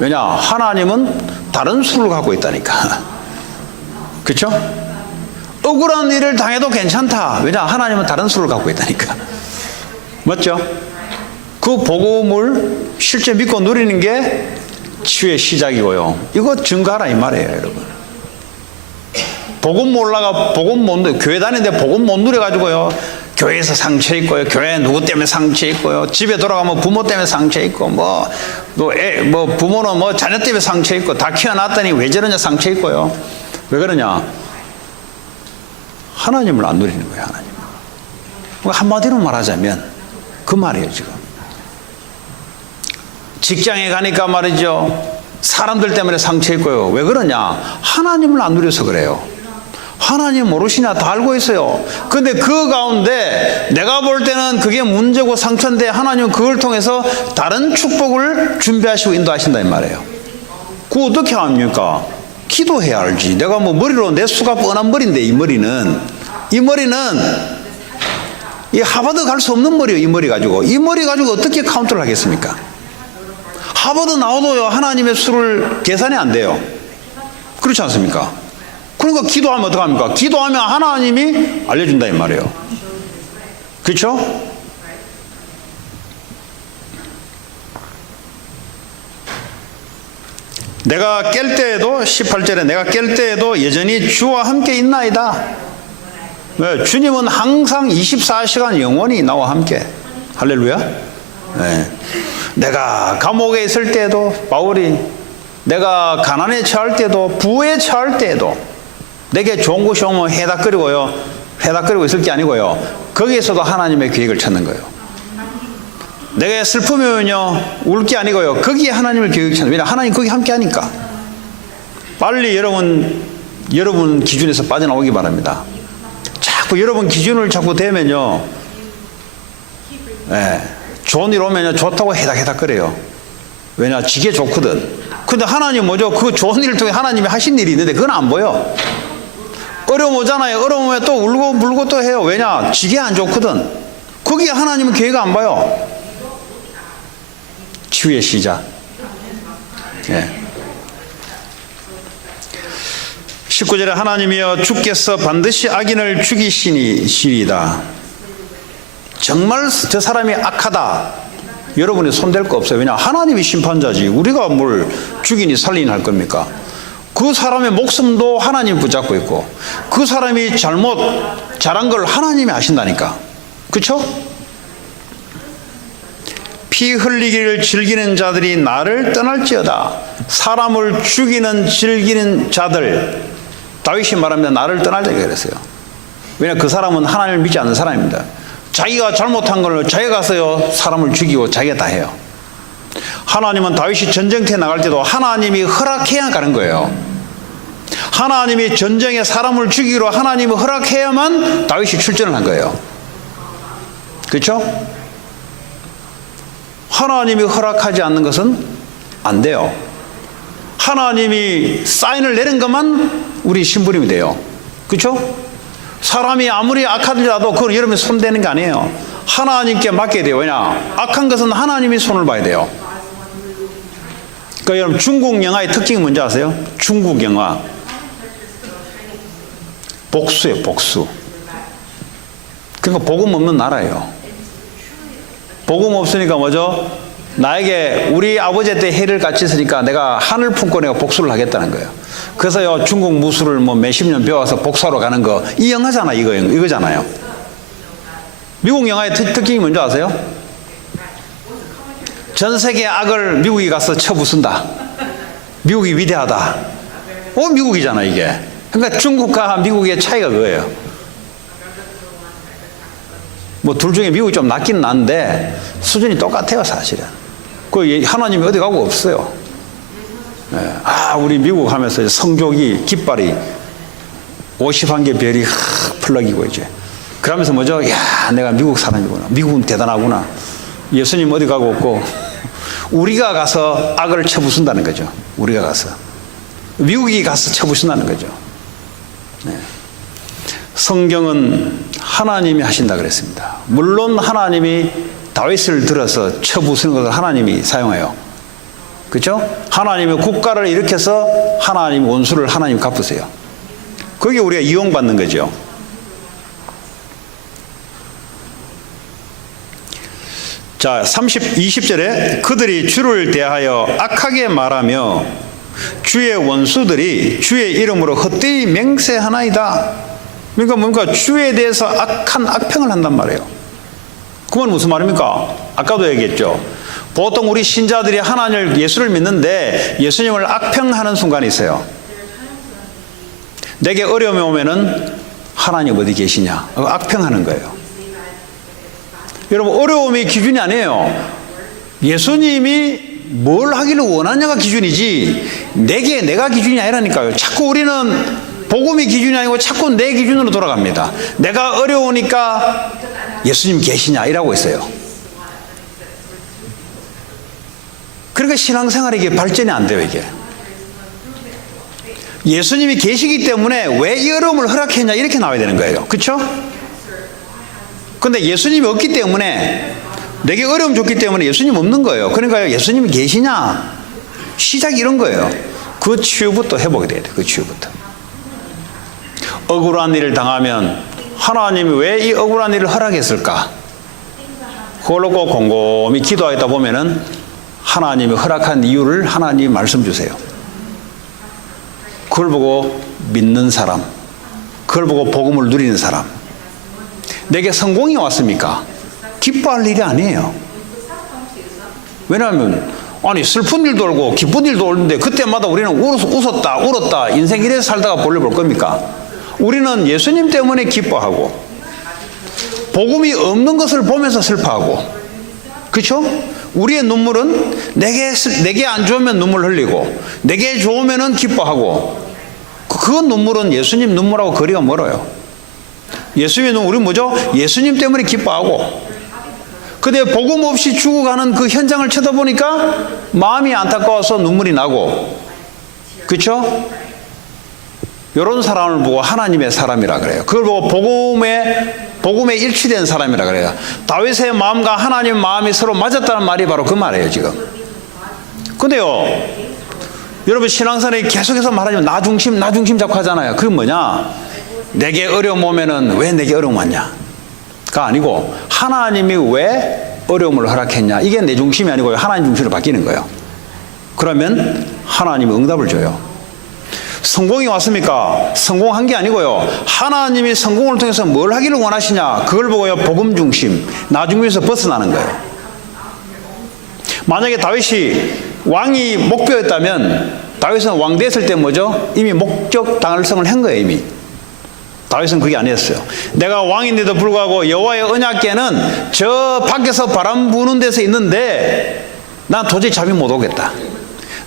왜냐? 하나님은 다른 수를 갖고 있다니까. 그렇죠? 억울한 일을 당해도 괜찮다. 왜냐? 하나님은 다른 수를 갖고 있다니까. 맞죠? 그 복음을 실제 믿고 누리는 게 치유의 시작이고요. 이거 증거하라 이 말이에요, 여러분. 복음 몰라가 복음 못 누려, 교회 다니는데 복음 못 누려가지고요, 교회에서 상처 있고요, 교회 누구 때문에 상처 있고요, 집에 돌아가면 부모 때문에 상처 있고, 부모는 자녀 때문에 상처 있고, 다 키워놨더니 왜 저러냐 상처 있고요. 왜 그러냐? 하나님을 안 누리는 거예요. 하나님. 한마디로 말하자면 그 말이에요. 지금 직장에 가니까 말이죠, 사람들 때문에 상처 있고요. 왜 그러냐? 하나님을 안 누려서 그래요. 하나님 모르시냐? 다 알고 있어요. 근데 그 가운데 내가 볼 때는 그게 문제고 상처인데 하나님은 그걸 통해서 다른 축복을 준비하시고 인도하신다 이 말이에요. 그거 어떻게 합니까? 기도해야 알지. 내가 머리로 내 수가 뻔한 머리인데 이 머리는 이 하버드 갈 수 없는 머리예요. 이 머리 가지고 어떻게 카운트를 하겠습니까? 하버드 나와도요, 하나님의 수를 계산이 안 돼요. 그렇지 않습니까? 그러니까 기도하면 어떡합니까? 기도하면 하나님이 알려준다 이 말이에요. 그렇죠? 내가 깰 때에도 18절에 내가 깰 때에도 여전히 주와 함께 있나이다. 네, 주님은 항상 24시간 영원히 나와 함께. 할렐루야. 네. 내가 감옥에 있을 때도 바울이, 내가 가난에 처할 때도, 부에 처할 때도, 내게 좋은 곳이 오면 해닥거리고 있을 게 아니고요, 거기에서도 하나님의 계획을 찾는 거예요. 내가 슬프면요, 울 게 아니고요, 거기에 하나님을 계획을 찾는 거예요. 왜냐하면 하나님 거기 함께 하니까. 빨리 여러분 기준에서 빠져나오기 바랍니다. 자꾸 여러분 기준을 자꾸 대면요, 좋은 일 오면요, 좋다고 해닥해닥거려요. 왜냐? 지게 좋거든. 근데 하나님 뭐죠? 그 좋은 일을 통해 하나님이 하신 일이 있는데 그건 안 보여. 어려움 오잖아요. 어려움 오면 또 울고 물고 또 해요. 왜냐? 지게 안 좋거든. 거기에 하나님은 계획 안 봐요. 치유의 시작. 19절에 하나님이여 주께서 반드시 악인을 죽이시리이다. 정말 저 사람이 악하다, 여러분이 손댈 거 없어요. 왜냐? 하나님이 심판자지. 우리가 뭘 죽이니 살리니 할 겁니까? 그 사람의 목숨도 하나님이 붙잡고 있고, 그 사람이 잘한 걸 하나님이 아신다니까. 그렇죠? 피 흘리기를 즐기는 자들이 나를 떠날지어다. 사람을 죽이는 즐기는 자들, 다윗이 말합니다. 나를 떠날다 그랬어요. 왜냐? 그 사람은 하나님을 믿지 않는 사람입니다. 자기가 잘못한 걸 자기가 가서요, 사람을 죽이고 자기가 다 해요. 하나님은 다윗이 전쟁터에 나갈 때도 하나님이 허락해야 가는 거예요. 하나님이 전쟁에 사람을 죽이기로 하나님이 허락해야만 다윗이 출전을 한 거예요. 그렇죠? 하나님이 허락하지 않는 것은 안 돼요. 하나님이 사인을 내는 것만 우리 심부름이 돼요. 그렇죠? 사람이 아무리 악하더라도 그건 여러분이 손대는 게 아니에요. 하나님께 맡겨야 돼요. 왜냐? 악한 것은 하나님이 손을 봐야 돼요. 그러니까 여러분, 중국 영화의 특징이 뭔지 아세요? 중국 영화 복수예요. 복수. 그러니까 복음 없는 나라예요. 복음 없으니까 뭐죠? 나에게 우리 아버지 때 해를 갇혔으니까 내가 하늘 품고 내가 복수를 하겠다는 거예요. 그래서요, 중국 무술을 뭐 몇십 년 배워서 복수하러 가는 거, 이 영화잖아, 이거잖아요. 미국 영화의 특징이 뭔지 아세요? 전 세계 악을 미국이 가서 쳐부순다. 미국이 위대하다. 미국이잖아, 이게. 그러니까 중국과 미국의 차이가 그거예요. 뭐 둘 중에 미국이 좀 낫긴 난데 수준이 똑같아요, 사실은. 그 하나님이 어디 가고 없어요. 우리 미국 하면서 성족이 깃발이 51개 별이 플럭이고 이제 그러면서 뭐죠? 야, 내가 미국 사람이구나. 미국은 대단하구나. 예수님 어디 가고 없고 우리가 가서 악을 쳐부순다는 거죠. 우리가 가서 미국이 가서 쳐부순다는 거죠. 네. 성경은 하나님이 하신다 그랬습니다. 물론 하나님이 다윗을 들어서 쳐부수는 것을 하나님이 사용해요. 그렇죠? 하나님의 국가를 일으켜서 하나님 원수를 하나님 갚으세요. 그게 우리가 이용받는 거죠. 자, 20절에 그들이 주를 대하여 악하게 말하며 주의 원수들이 주의 이름으로 헛되이 맹세하나이다. 그러니까 뭔가 주에 대해서 악한 악평을 한단 말이에요. 그건 무슨 말입니까? 아까도 얘기했죠. 보통 우리 신자들이 하나님을, 예수를 믿는데 예수님을 악평하는 순간이 있어요. 내게 어려움이 오면은 하나님 어디 계시냐? 악평하는 거예요. 여러분, 어려움이 기준이 아니에요. 예수님이 뭘 하기를 원하냐가 기준이지 내가 기준이 아니라니까요. 자꾸 우리는 복음이 기준이 아니고 자꾸 내 기준으로 돌아갑니다. 내가 어려우니까 예수님 계시냐 이라고 있어요. 그러니까 신앙생활이 이게 발전이 안 돼요. 이게 예수님이 계시기 때문에 왜 이 어려움을 허락했냐 이렇게 나와야 되는 거예요. 그렇죠? 근데 예수님이 없기 때문에 내게 어려움 줬기 때문에 예수님 없는 거예요. 그러니까 예수님이 계시냐 시작이 이런 거예요. 그 치유부터 회복이 돼야 돼요. 그 치유부터. 억울한 일을 당하면 하나님이 왜 이 억울한 일을 허락했을까? 그걸 놓고 곰곰이 기도하다 보면은 하나님이 허락한 이유를 하나님이 말씀 주세요. 그걸 보고 믿는 사람, 그걸 보고 복음을 누리는 사람. 내게 성공이 왔습니까? 기뻐할 일이 아니에요. 왜냐하면 아니 슬픈 일도 오고 기쁜 일도 오는데 그때마다 우리는 웃었다 울었다 인생 이래서 살다가 볼일 볼 겁니까? 우리는 예수님 때문에 기뻐하고 복음이 없는 것을 보면서 슬퍼하고, 그렇죠? 우리의 눈물은 내게 안 좋으면 눈물 흘리고 내게 좋으면 기뻐하고, 그 눈물은 예수님 눈물하고 거리가 멀어요. 예수님의 눈물, 우리는 뭐죠? 예수님 때문에 기뻐하고. 근데 복음 없이 죽어가는 그 현장을 쳐다보니까 마음이 안타까워서 눈물이 나고, 그렇죠? 이런 사람을 보고 하나님의 사람이라 그래요. 그걸 보고 복음에 일치된 사람이라 그래요. 다윗의 마음과 하나님의 마음이 서로 맞았다는 말이 바로 그 말이에요, 지금. 근데요, 여러분 신앙생활에 계속해서 말하지만 나 중심 자꾸 하잖아요. 그게 뭐냐? 내게 어려움 오면은 왜 내게 어려움 왔냐? 가 아니고 하나님이 왜 어려움을 허락했냐? 이게 내 중심이 아니고 하나님 중심으로 바뀌는 거예요. 그러면 하나님이 응답을 줘요. 성공이 왔습니까? 성공한 게 아니고요. 하나님이 성공을 통해서 뭘 하기를 원하시냐? 그걸 보고요. 복음 중심, 나 중심에서 벗어나는 거예요. 만약에 다윗이 왕이 목표였다면 다윗은 왕 됐을 때 뭐죠? 이미 목적 달성을 한 거예요. 이미. 다윗은 그게 아니었어요. 내가 왕인데도 불구하고 여호와의 언약궤는 저 밖에서 바람 부는 데서 있는데 난 도저히 잠이 못 오겠다.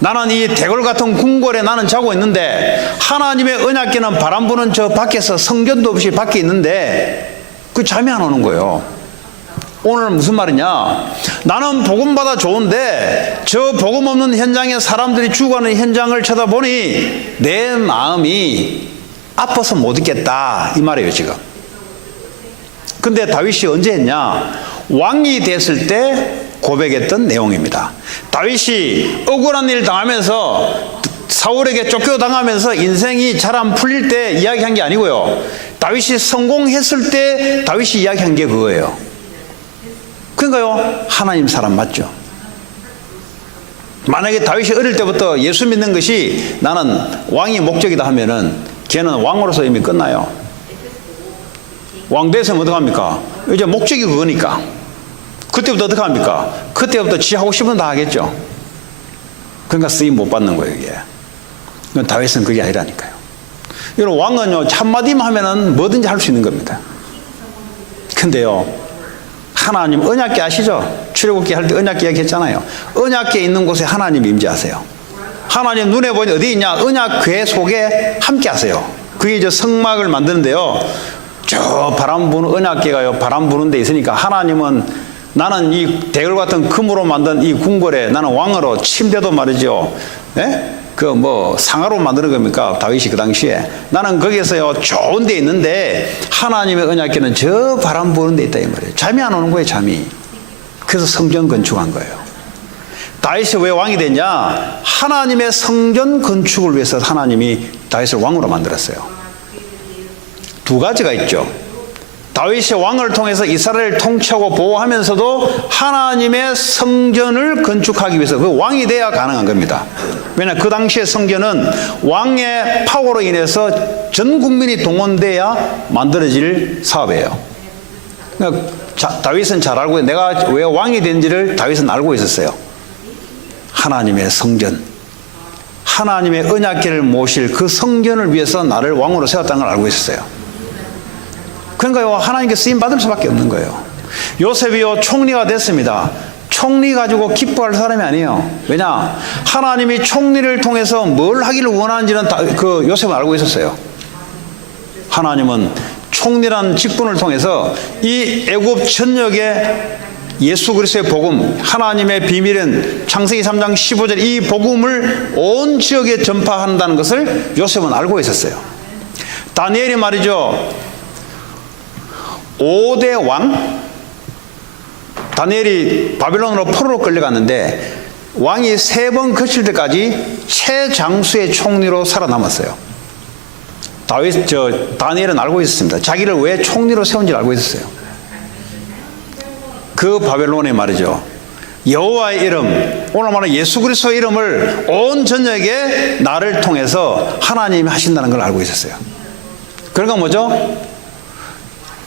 나는 이 대궐 같은 궁궐에 나는 자고 있는데 하나님의 언약궤는 바람 부는 저 밖에서 성전도 없이 밖에 있는데 그 잠이 안 오는 거예요. 오늘 무슨 말이냐? 나는 복음 받아 좋은데 저 복음 없는 현장에 사람들이 죽어가는 현장을 쳐다보니 내 마음이 아파서 못 있겠다 이 말이에요 지금. 근데 다윗이 언제 했냐? 왕이 됐을 때 고백했던 내용입니다. 다윗이 억울한 일 당하면서 사울에게 쫓겨당하면서 인생이 잘 안 풀릴 때 이야기한 게 아니고요. 다윗이 성공했을 때 다윗이 이야기한 게 그거예요. 그러니까요, 하나님 사람 맞죠. 만약에 다윗이 어릴 때부터 예수 믿는 것이 나는 왕이 목적이다 하면은 걔는 왕으로서 이미 끝나요. 왕 됐으면 어떡합니까? 이제 목적이 그거니까. 그때부터 어떡합니까? 그때부터 지 하고 싶은 다 하겠죠. 그러니까 쓰임 못 받는 거예요, 이게. 다윗은 그게 아니라니까요. 여러분, 왕은요, 한마디만 하면은 뭐든지 할 수 있는 겁니다. 근데요, 하나님 언약궤 아시죠? 출애굽기 할 때 언약궤 얘기했잖아요. 언약궤 있는 곳에 하나님 임재하세요. 하나님 눈에 보니 어디 있냐? 언약궤 속에 함께 하세요. 그게 이제 성막을 만드는데요. 저 바람 부는 언약궤가요, 바람 부는 데 있으니까 하나님은 나는 이 대궐 같은 금으로 만든 이 궁궐에 나는 왕으로 침대도 말이죠. 예? 상하로 만드는 겁니까? 다윗이 그 당시에. 나는 거기에서요, 좋은 데 있는데, 하나님의 언약궤는 저 바람 부는 데 있다, 이 말이에요. 잠이 안 오는 거예요, 잠이. 그래서 성전 건축한 거예요. 다윗이 왜 왕이 됐냐? 하나님의 성전 건축을 위해서 하나님이 다윗을 왕으로 만들었어요. 두 가지가 있죠. 다윗이 왕을 통해서 이스라엘을 통치하고 보호하면서도 하나님의 성전을 건축하기 위해서 그 왕이 돼야 가능한 겁니다. 왜냐하면 그 당시의 성전은 왕의 파워로 인해서 전 국민이 동원돼야 만들어질 사업이에요. 그러니까 다윗은 잘 알고, 내가 왜 왕이 된지를 다윗은 알고 있었어요. 하나님의 성전, 하나님의 언약궤를 모실 그 성전을 위해서 나를 왕으로 세웠다는 걸 알고 있었어요. 그러니까요, 하나님께 쓰임 받을 수밖에 없는 거예요. 요셉이요, 총리가 됐습니다. 총리 가지고 기뻐할 사람이 아니에요. 왜냐? 하나님이 총리를 통해서 뭘 하기를 원하는지는 그 요셉은 알고 있었어요. 하나님은 총리란 직분을 통해서 이 애굽 전역에 예수 그리스도의 복음, 하나님의 비밀은 창세기 3장 15절 이 복음을 온 지역에 전파한다는 것을 요셉은 알고 있었어요. 다니엘이 말이죠, 5대 왕, 다니엘이 바빌론으로 포로로 끌려갔는데 왕이 3번 거칠 때까지 최장수의 총리로 살아남았어요. 다니엘은 알고 있었습니다. 자기를 왜 총리로 세운지 알고 있었어요. 그 바벨론에 말이죠, 여호와의 이름, 오늘 말하는 예수 그리스도의 이름을 온 전역에 나를 통해서 하나님이 하신다는 걸 알고 있었어요. 그러니까 뭐죠?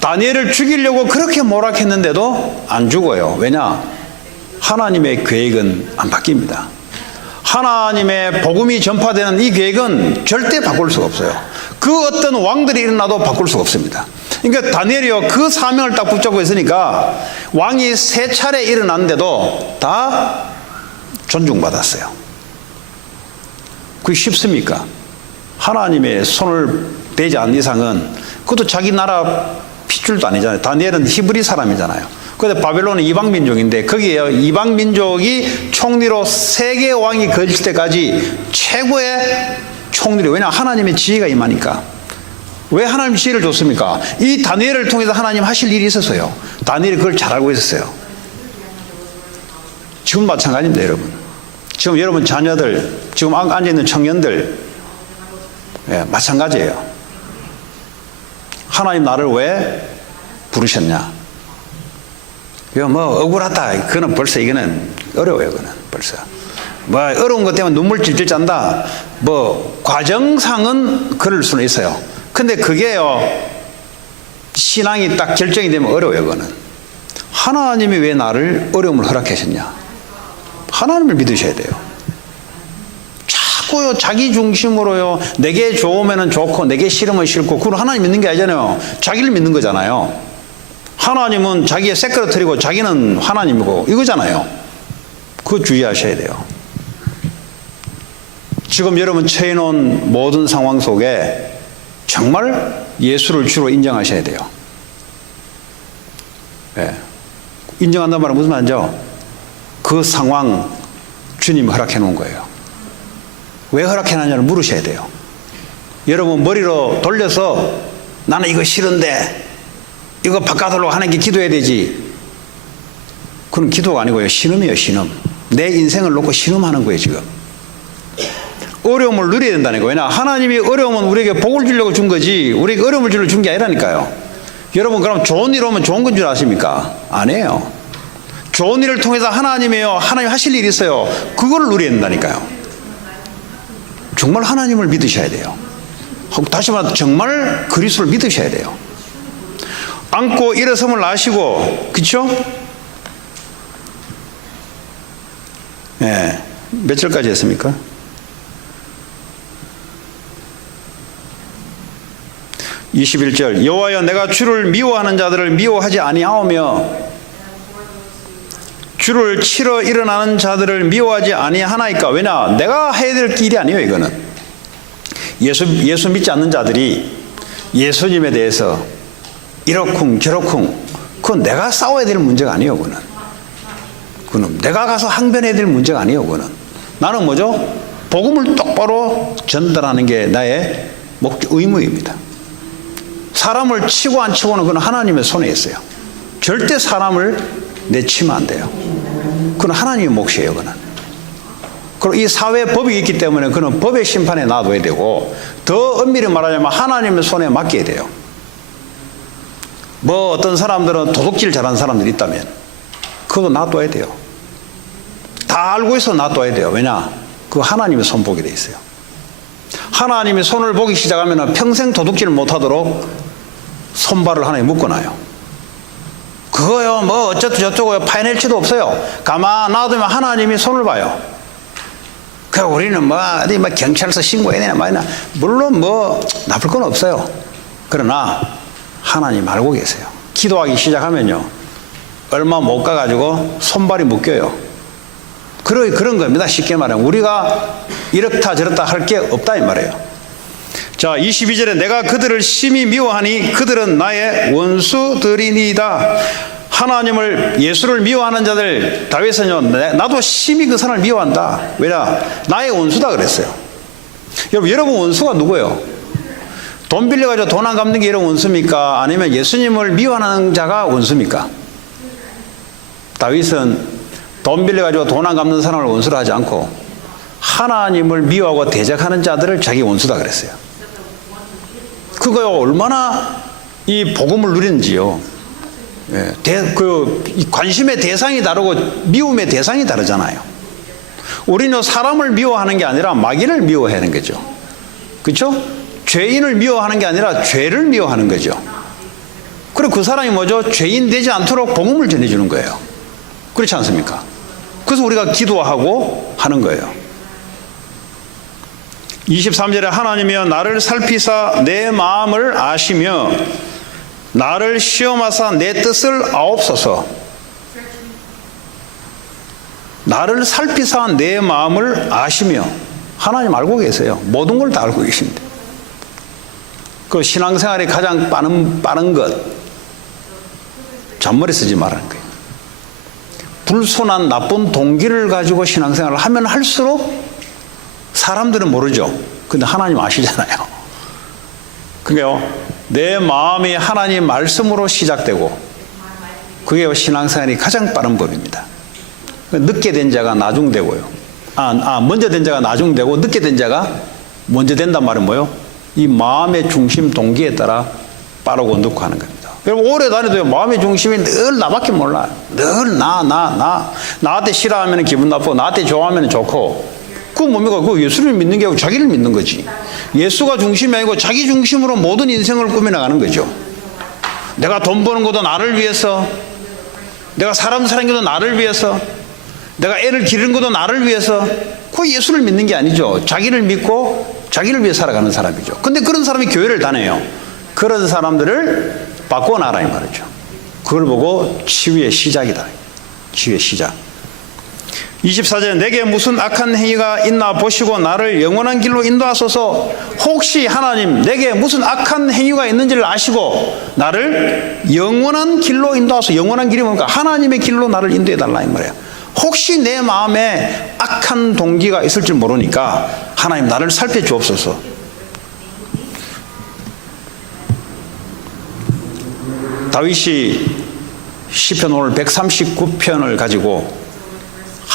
다니엘을 죽이려고 그렇게 몰락했는데도 안 죽어요. 왜냐? 하나님의 계획은 안 바뀝니다. 하나님의 복음이 전파되는 이 계획은 절대 바꿀 수가 없어요. 그 어떤 왕들이 일어나도 바꿀 수가 없습니다. 그러니까 다니엘이요, 그 사명을 딱 붙잡고 있으니까 왕이 3차례 일어났는데도 다 존중받았어요. 그게 쉽습니까? 하나님의 손을 대지 않는 이상은, 그것도 자기 나라 핏줄도 아니잖아요. 다니엘은 히브리 사람이잖아요. 그런데 바벨론은 이방민족인데 거기에 이방민족이 총리로 세계 왕이 걸칠 때까지 최고의 총리로, 왜냐하면 하나님의 지혜가 임하니까. 왜 하나님 지혜를 줬습니까? 이 다니엘을 통해서 하나님 하실 일이 있었어요. 다니엘이 그걸 잘 알고 있었어요. 지금 마찬가지입니다, 여러분. 지금 여러분 자녀들, 지금 앉아있는 청년들, 마찬가지예요. 하나님 나를 왜 부르셨냐? 이거 억울하다. 그거는 벌써 이거는 어려워요. 그거는 벌써. 어려운 것 때문에 눈물 찔찔 짠다. 과정상은 그럴 수는 있어요. 근데 그게요, 신앙이 딱 결정이 되면 어려워요. 그거는. 하나님이 왜 나를 어려움을 허락하셨냐? 하나님을 믿으셔야 돼요. 자꾸요, 자기 중심으로요, 내게 좋으면 좋고 내게 싫으면 싫고, 그건 하나님 믿는 게 아니잖아요. 자기를 믿는 거잖아요. 하나님은 자기의 세크레터리고 자기는 하나님이고 이거잖아요. 그거 주의하셔야 돼요. 지금 여러분 처해 놓은 모든 상황 속에 정말 예수를 주로 인정하셔야 돼요. 인정한다는 말은 무슨 말이죠? 그 상황 주님이 허락해 놓은 거예요. 왜 허락해 놨냐를 물으셔야 돼요. 여러분 머리로 돌려서 나는 이거 싫은데 이거 바꿔달라고 하나님께 기도해야 되지. 그건 기도가 아니고요, 신음이에요. 신음. 내 인생을 놓고 신음하는 거예요. 지금 어려움을 누려야 된다니까요. 왜냐? 하나님이 어려움은 우리에게 복을 주려고 준 거지 우리에게 어려움을 주려고 준 게 아니라니까요. 여러분 그럼 좋은 일 오면 좋은 건 줄 아십니까? 아니에요. 좋은 일을 통해서 하나님 하실 일이 있어요. 그걸 누려야 된다니까요. 정말 하나님을 믿으셔야 돼요. 다시 말해 정말 그리스도를 믿으셔야 돼요. 안고 일어섬을 아시고, 그렇죠? 네. 몇 절까지 했습니까? 21절 여호와여 내가 주를 미워하는 자들을 미워하지 아니하오며 주를 치러 일어나는 자들을 미워하지 아니하나이까. 왜냐? 내가 해야 될 일이 아니에요. 이거는 예수 믿지 않는 자들이 예수님에 대해서 이러쿵 저러쿵 그건 내가 싸워야 될 문제가 아니에요. 그거는 내가 가서 항변해야 될 문제가 아니에요. 그거는 나는 뭐죠? 복음을 똑바로 전달하는 게 나의 의무입니다. 사람을 치고 안 치고는 그건 하나님의 손에 있어요. 절대 사람을 내치면 안 돼요. 그건 하나님의 몫이에요. 그건. 그리고 이 사회에 법이 있기 때문에 그는 법의 심판에 놔둬야 되고, 더 엄밀히 말하자면 하나님의 손에 맡겨야 돼요. 뭐 어떤 사람들은 도둑질 잘하는 사람들이 있다면 그거 놔둬야 돼요. 다 알고 있어 놔둬야 돼요. 왜냐? 그거 하나님의 손보게 돼 있어요. 하나님의 손을 보기 시작하면 평생 도둑질을 못하도록 손발을 하나에 묶어놔요. 그거요 뭐 어쩌고 저쩌고 파헤낼 치도 없어요. 가만 놔두면 하나님이 손을 봐요. 그 우리는 뭐 어디 뭐 경찰서 신고해야 되나 말이나 물론 뭐 나쁠 건 없어요. 그러나 하나님 알고 계세요. 기도하기 시작하면요 얼마 못 가가지고 손발이 묶여요. 그런 겁니다. 쉽게 말하면 우리가 이렇다 저렇다 할 게 없다 이 말이에요. 자 22절에 내가 그들을 심히 미워하니 그들은 나의 원수들이니이다. 하나님을 예수를 미워하는 자들 다윗은요 나도 심히 그 사람을 미워한다. 왜냐? 나의 원수다 그랬어요. 여러분 원수가 누구예요? 돈 빌려가지고 돈 안 갚는 게 이런 원수입니까? 아니면 예수님을 미워하는 자가 원수입니까? 다윗은 돈 빌려가지고 돈 안 갚는 사람을 원수로 하지 않고 하나님을 미워하고 대적하는 자들을 자기 원수다 그랬어요. 그거요 얼마나 이 복음을 누리는지요. 예, 관심의 대상이 다르고 미움의 대상이 다르잖아요. 우리는 사람을 미워하는 게 아니라 마귀를 미워하는 거죠. 그렇죠? 죄인을 미워하는 게 아니라 죄를 미워하는 거죠. 그리고 그 사람이 뭐죠? 죄인 되지 않도록 복음을 전해주는 거예요. 그렇지 않습니까? 그래서 우리가 기도하고 하는 거예요. 23절에 하나님이여 나를 살피사 내 마음을 아시며 나를 시험하사 내 뜻을 아옵소서. 나를 살피사 내 마음을 아시며 하나님 알고 계세요. 모든 걸 다 알고 계신데 그 신앙생활의 가장 빠른 것 잔머리 쓰지 말라는 거예요. 불순한 나쁜 동기를 가지고 신앙생활을 하면 할수록 사람들은 모르죠. 근데 하나님 아시잖아요. 그게요 내 마음이 하나님 말씀으로 시작되고 그게 신앙생활이 가장 빠른 법입니다. 늦게 된 자가 나중되고요. 먼저 된 자가 나중되고 늦게 된 자가 먼저 된단 말은 뭐예요? 이 마음의 중심 동기에 따라 빠르고 늦고 하는 겁니다. 여러분 오래 다녀도요 마음의 중심이 늘 나밖에 몰라요. 늘 나한테 싫어하면 기분 나쁘고 나한테 좋아하면 좋고. 그거 뭡니까? 그거 예수를 믿는 게 아니고 자기를 믿는 거지. 예수가 중심이 아니고 자기 중심으로 모든 인생을 꾸며나가는 거죠. 내가 돈 버는 것도 나를 위해서, 내가 사람 사는 것도 나를 위해서, 내가 애를 기르는 것도 나를 위해서. 그거 예수를 믿는 게 아니죠. 자기를 믿고 자기를 위해 살아가는 사람이죠. 근데 그런 사람이 교회를 다녀요. 그런 사람들을 바꿔놔라 이 말이죠. 그걸 보고 치유의 시작이다. 치유의 시작. 24절에 내게 무슨 악한 행위가 있나 보시고 나를 영원한 길로 인도하소서. 혹시 하나님 내게 무슨 악한 행위가 있는지를 아시고 나를 영원한 길로 인도하소서. 영원한 길이 뭡니까? 하나님의 길로 나를 인도해달라 이 말이에요. 혹시 내 마음에 악한 동기가 있을 줄 모르니까 하나님 나를 살펴주옵소서. 다윗이 시편 오늘 139편을 가지고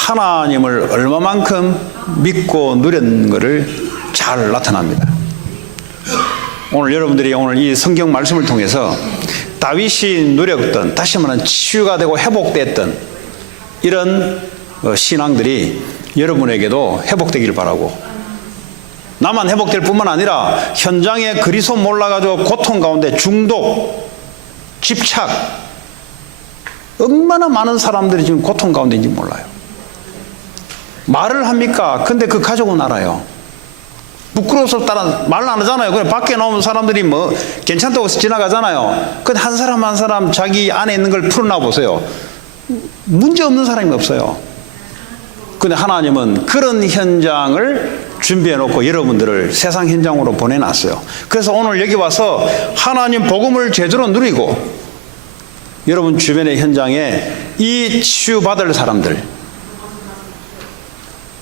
하나님을 얼마만큼 믿고 누렸는가를 잘 나타납니다. 오늘 여러분들이 오늘 이 성경 말씀을 통해서 다윗이 누렸던, 다시 말하면 치유가 되고 회복됐던 이런 신앙들이 여러분에게도 회복되길 바라고, 나만 회복될 뿐만 아니라 현장에 그리스도 몰라가지고 고통 가운데 중독, 집착, 얼마나 많은 사람들이 지금 고통 가운데인지 몰라요. 말을 합니까? 근데 그 가족은 알아요. 부끄러워서 따라 말 안 하잖아요. 그냥 밖에 나오면 사람들이 뭐 괜찮다고 지나가잖아요. 근데 한 사람 한 사람 자기 안에 있는 걸 풀어나 보세요. 문제 없는 사람이 없어요. 근데 하나님은 그런 현장을 준비해 놓고 여러분들을 세상 현장으로 보내놨어요. 그래서 오늘 여기 와서 하나님 복음을 제대로 누리고 여러분 주변의 현장에 이 치유받을 사람들,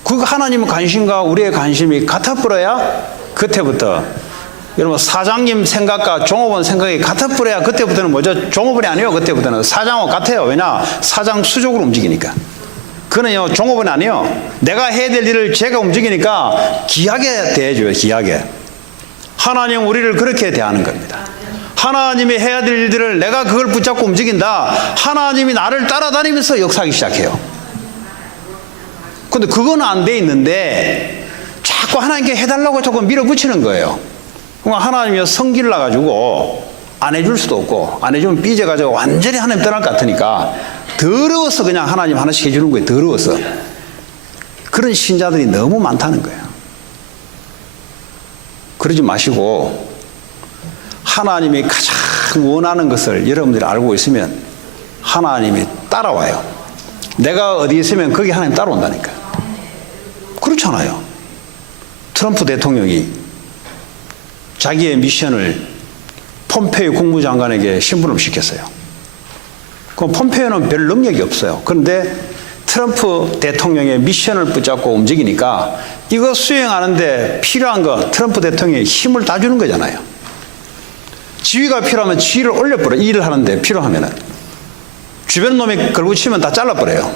그 하나님의 관심과 우리의 관심이 같아버려야 그때부터, 여러분 사장님 생각과 종업원 생각이 같아버려야 그때부터는 뭐죠? 종업원이 아니에요. 그때부터는 사장하고 같아요. 왜냐? 사장 수적으로 움직이니까. 그는요 종업원이 아니에요. 내가 해야 될 일을 제가 움직이니까 귀하게 대해줘요. 귀하게. 하나님 우리를 그렇게 대하는 겁니다. 하나님이 해야 될 일들을 내가 그걸 붙잡고 움직인다. 하나님이 나를 따라다니면서 역사하기 시작해요. 근데 그건 안 돼 있는데 자꾸 하나님께 해달라고 자꾸 밀어붙이는 거예요. 그러니까 하나님이 성기를 나가지고 안 해줄 수도 없고, 안 해주면 삐져가지고 완전히 하나님 떠날 것 같으니까 더러워서 그냥 하나님 하나씩 해주는 거예요. 더러워서. 그런 신자들이 너무 많다는 거예요. 그러지 마시고 하나님이 가장 원하는 것을 여러분들이 알고 있으면 하나님이 따라와요. 내가 어디 있으면 거기 하나님 따라온다니까요. 그렇잖아요. 트럼프 대통령이 자기의 미션을 폼페이오 국무장관에게 심부름 시켰어요. 그 폼페이오는 별 능력이 없어요. 그런데 트럼프 대통령의 미션을 붙잡고 움직이니까 이거 수행하는데 필요한 거 트럼프 대통령이 힘을 다 주는 거잖아요. 지위가 필요하면 지위를 올려버려요. 일을 하는데 필요하면은. 주변 놈이 걸붙이면 다 잘라버려요.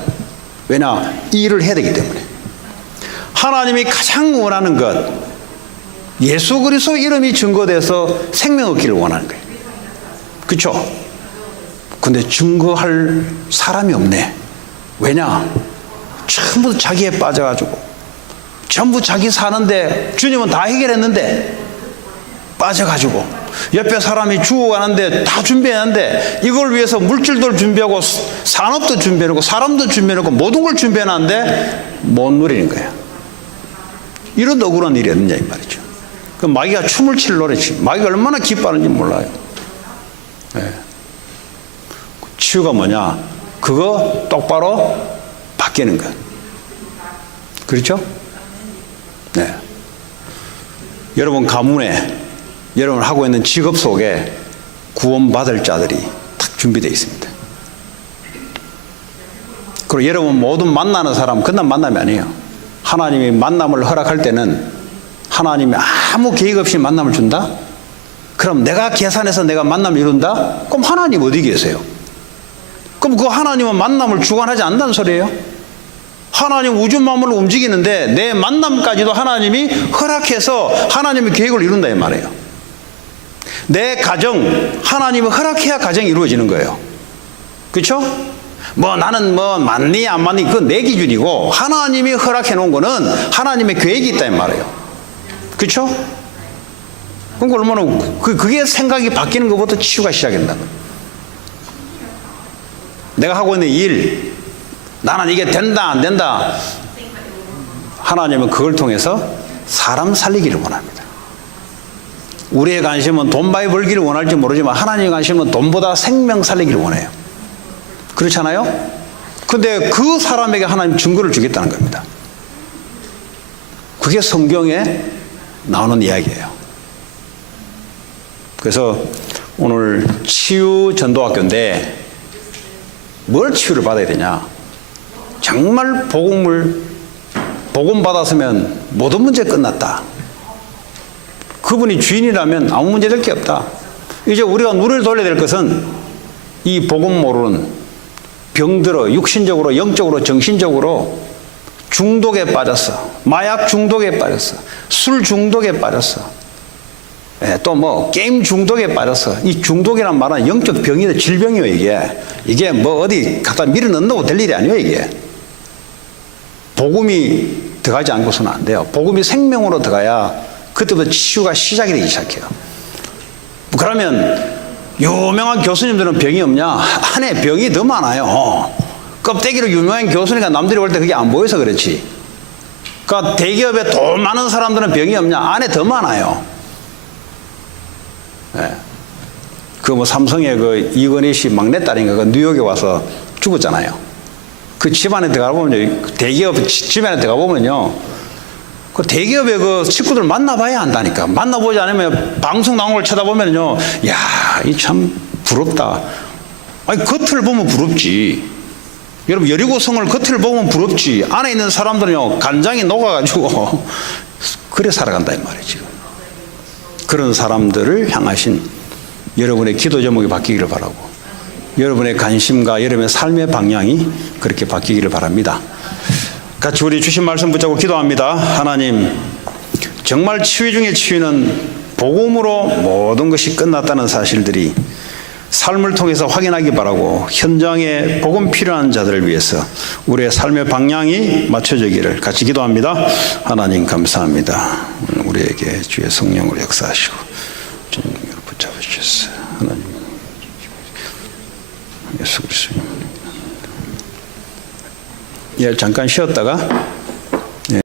왜냐? 이 일을 해야 되기 때문에. 하나님이 가장 원하는 것, 예수 그리스도 이름이 증거돼서 생명 얻기를 원하는 거예요. 그렇죠? 근데 증거할 사람이 없네. 왜냐? 전부 자기에 빠져가지고 전부 자기 사는데 주님은 다 해결했는데 빠져가지고 옆에 사람이 죽어가는데 다 준비했는데 이걸 위해서 물질도 준비하고 산업도 준비해놓고 사람도 준비해놓고 모든 걸 준비해놨는데 못 누리는 거야. 이런 억울한 일이 없느냐 이 말이죠. 그 마귀가 춤을 칠 노래지. 마귀가 얼마나 기뻐하는지 몰라요. 네. 치유가 뭐냐? 그거 똑바로 바뀌는 거야. 그렇죠? 네. 여러분 가문에 여러분 하고 있는 직업 속에 구원받을 자들이 딱 준비되어 있습니다. 그리고 여러분 모든 만나는 사람 그냥 만남이 아니에요. 하나님이 만남을 허락할 때는 하나님이 아무 계획 없이 만남을 준다? 그럼 내가 계산해서 내가 만남을 이룬다? 그럼 하나님 어디 계세요? 그럼 그 하나님은 만남을 주관하지 않는다는 소리예요? 하나님 우주 만물을 움직이는데 내 만남까지도 하나님이 허락해서 하나님의 계획을 이룬다 이 말이에요. 내 가정 하나님이 허락해야 가정이 이루어지는 거예요. 그렇죠? 뭐 나는 뭐 맞니 안 맞니 그건 내 기준이고 하나님이 허락해 놓은 거는 하나님의 계획이 있다 이 말이에요. 그렇죠? 그러니까 얼마나 그게 생각이 바뀌는 것부터 치유가 시작된다. 내가 하고 있는 일 나는 이게 된다 안 된다 하나님은 그걸 통해서 사람 살리기를 원합니다. 우리의 관심은 돈 많이 벌기를 원할지 모르지만 하나님의 관심은 돈보다 생명 살리기를 원해요. 그렇잖아요? 근데 그 사람에게 하나님 증거를 주겠다는 겁니다. 그게 성경에 나오는 이야기예요. 그래서 오늘 치유 전도학교인데 뭘 치유를 받아야 되냐? 정말 복음 받았으면 모든 문제 끝났다. 그분이 주인이라면 아무 문제 될 게 없다. 이제 우리가 눈을 돌려야 될 것은 이 복음 모르는 병들어 육신적으로 영적으로 정신적으로 중독에 빠졌어. 마약 중독에 빠졌어. 술 중독에 빠졌어. 예, 또 뭐 게임 중독에 빠졌어. 이 중독이란 말은 영적 병이다, 질병이에요, 이게. 이게 뭐 어디 갖다 밀어 넣는다고 될 일이 아니에요, 이게. 복음이 들어가지 않고서는 안 돼요. 복음이 생명으로 들어가야 그때부터 치유가 시작이 되기 시작해요. 그러면 유명한 교수님들은 병이 없냐? 안에 병이 더 많아요. 껍데기로 유명한 교수니까 남들이 볼 때 그게 안 보여서 그렇지. 그러니까 대기업에 돈 많은 사람들은 병이 없냐? 안에 더 많아요. 네. 그 뭐 삼성의 그 이건희 씨 막내딸인가 그 뉴욕에 와서 죽었잖아요. 그 집안에 들어가 보면요, 대기업 집안에 들어가 보면요, 그 대기업의 그 식구들 만나봐야 한다니까. 만나보지 않으면 방송 나온 걸 쳐다보면요, 야, 이 참 부럽다. 아니 겉을 보면 부럽지. 여러분 여리고성을 겉을 보면 부럽지. 안에 있는 사람들은요 간장이 녹아가지고 그래 살아간다 이 말이지. 그런 사람들을 향하신 여러분의 기도 제목이 바뀌기를 바라고, 여러분의 관심과 여러분의 삶의 방향이 그렇게 바뀌기를 바랍니다. 같이 우리 주신 말씀 붙잡고 기도합니다. 하나님, 정말 치유 중의 치유는 복음으로 모든 것이 끝났다는 사실들이 삶을 통해서 확인하기 바라고, 현장에 복음 필요한 자들을 위해서 우리의 삶의 방향이 맞춰지기를 같이 기도합니다. 하나님 감사합니다. 우리에게 주의 성령으로 역사하시고 주님을 붙잡으셨어요. 하나님 예수 그리스도. 예, 잠깐 쉬었다가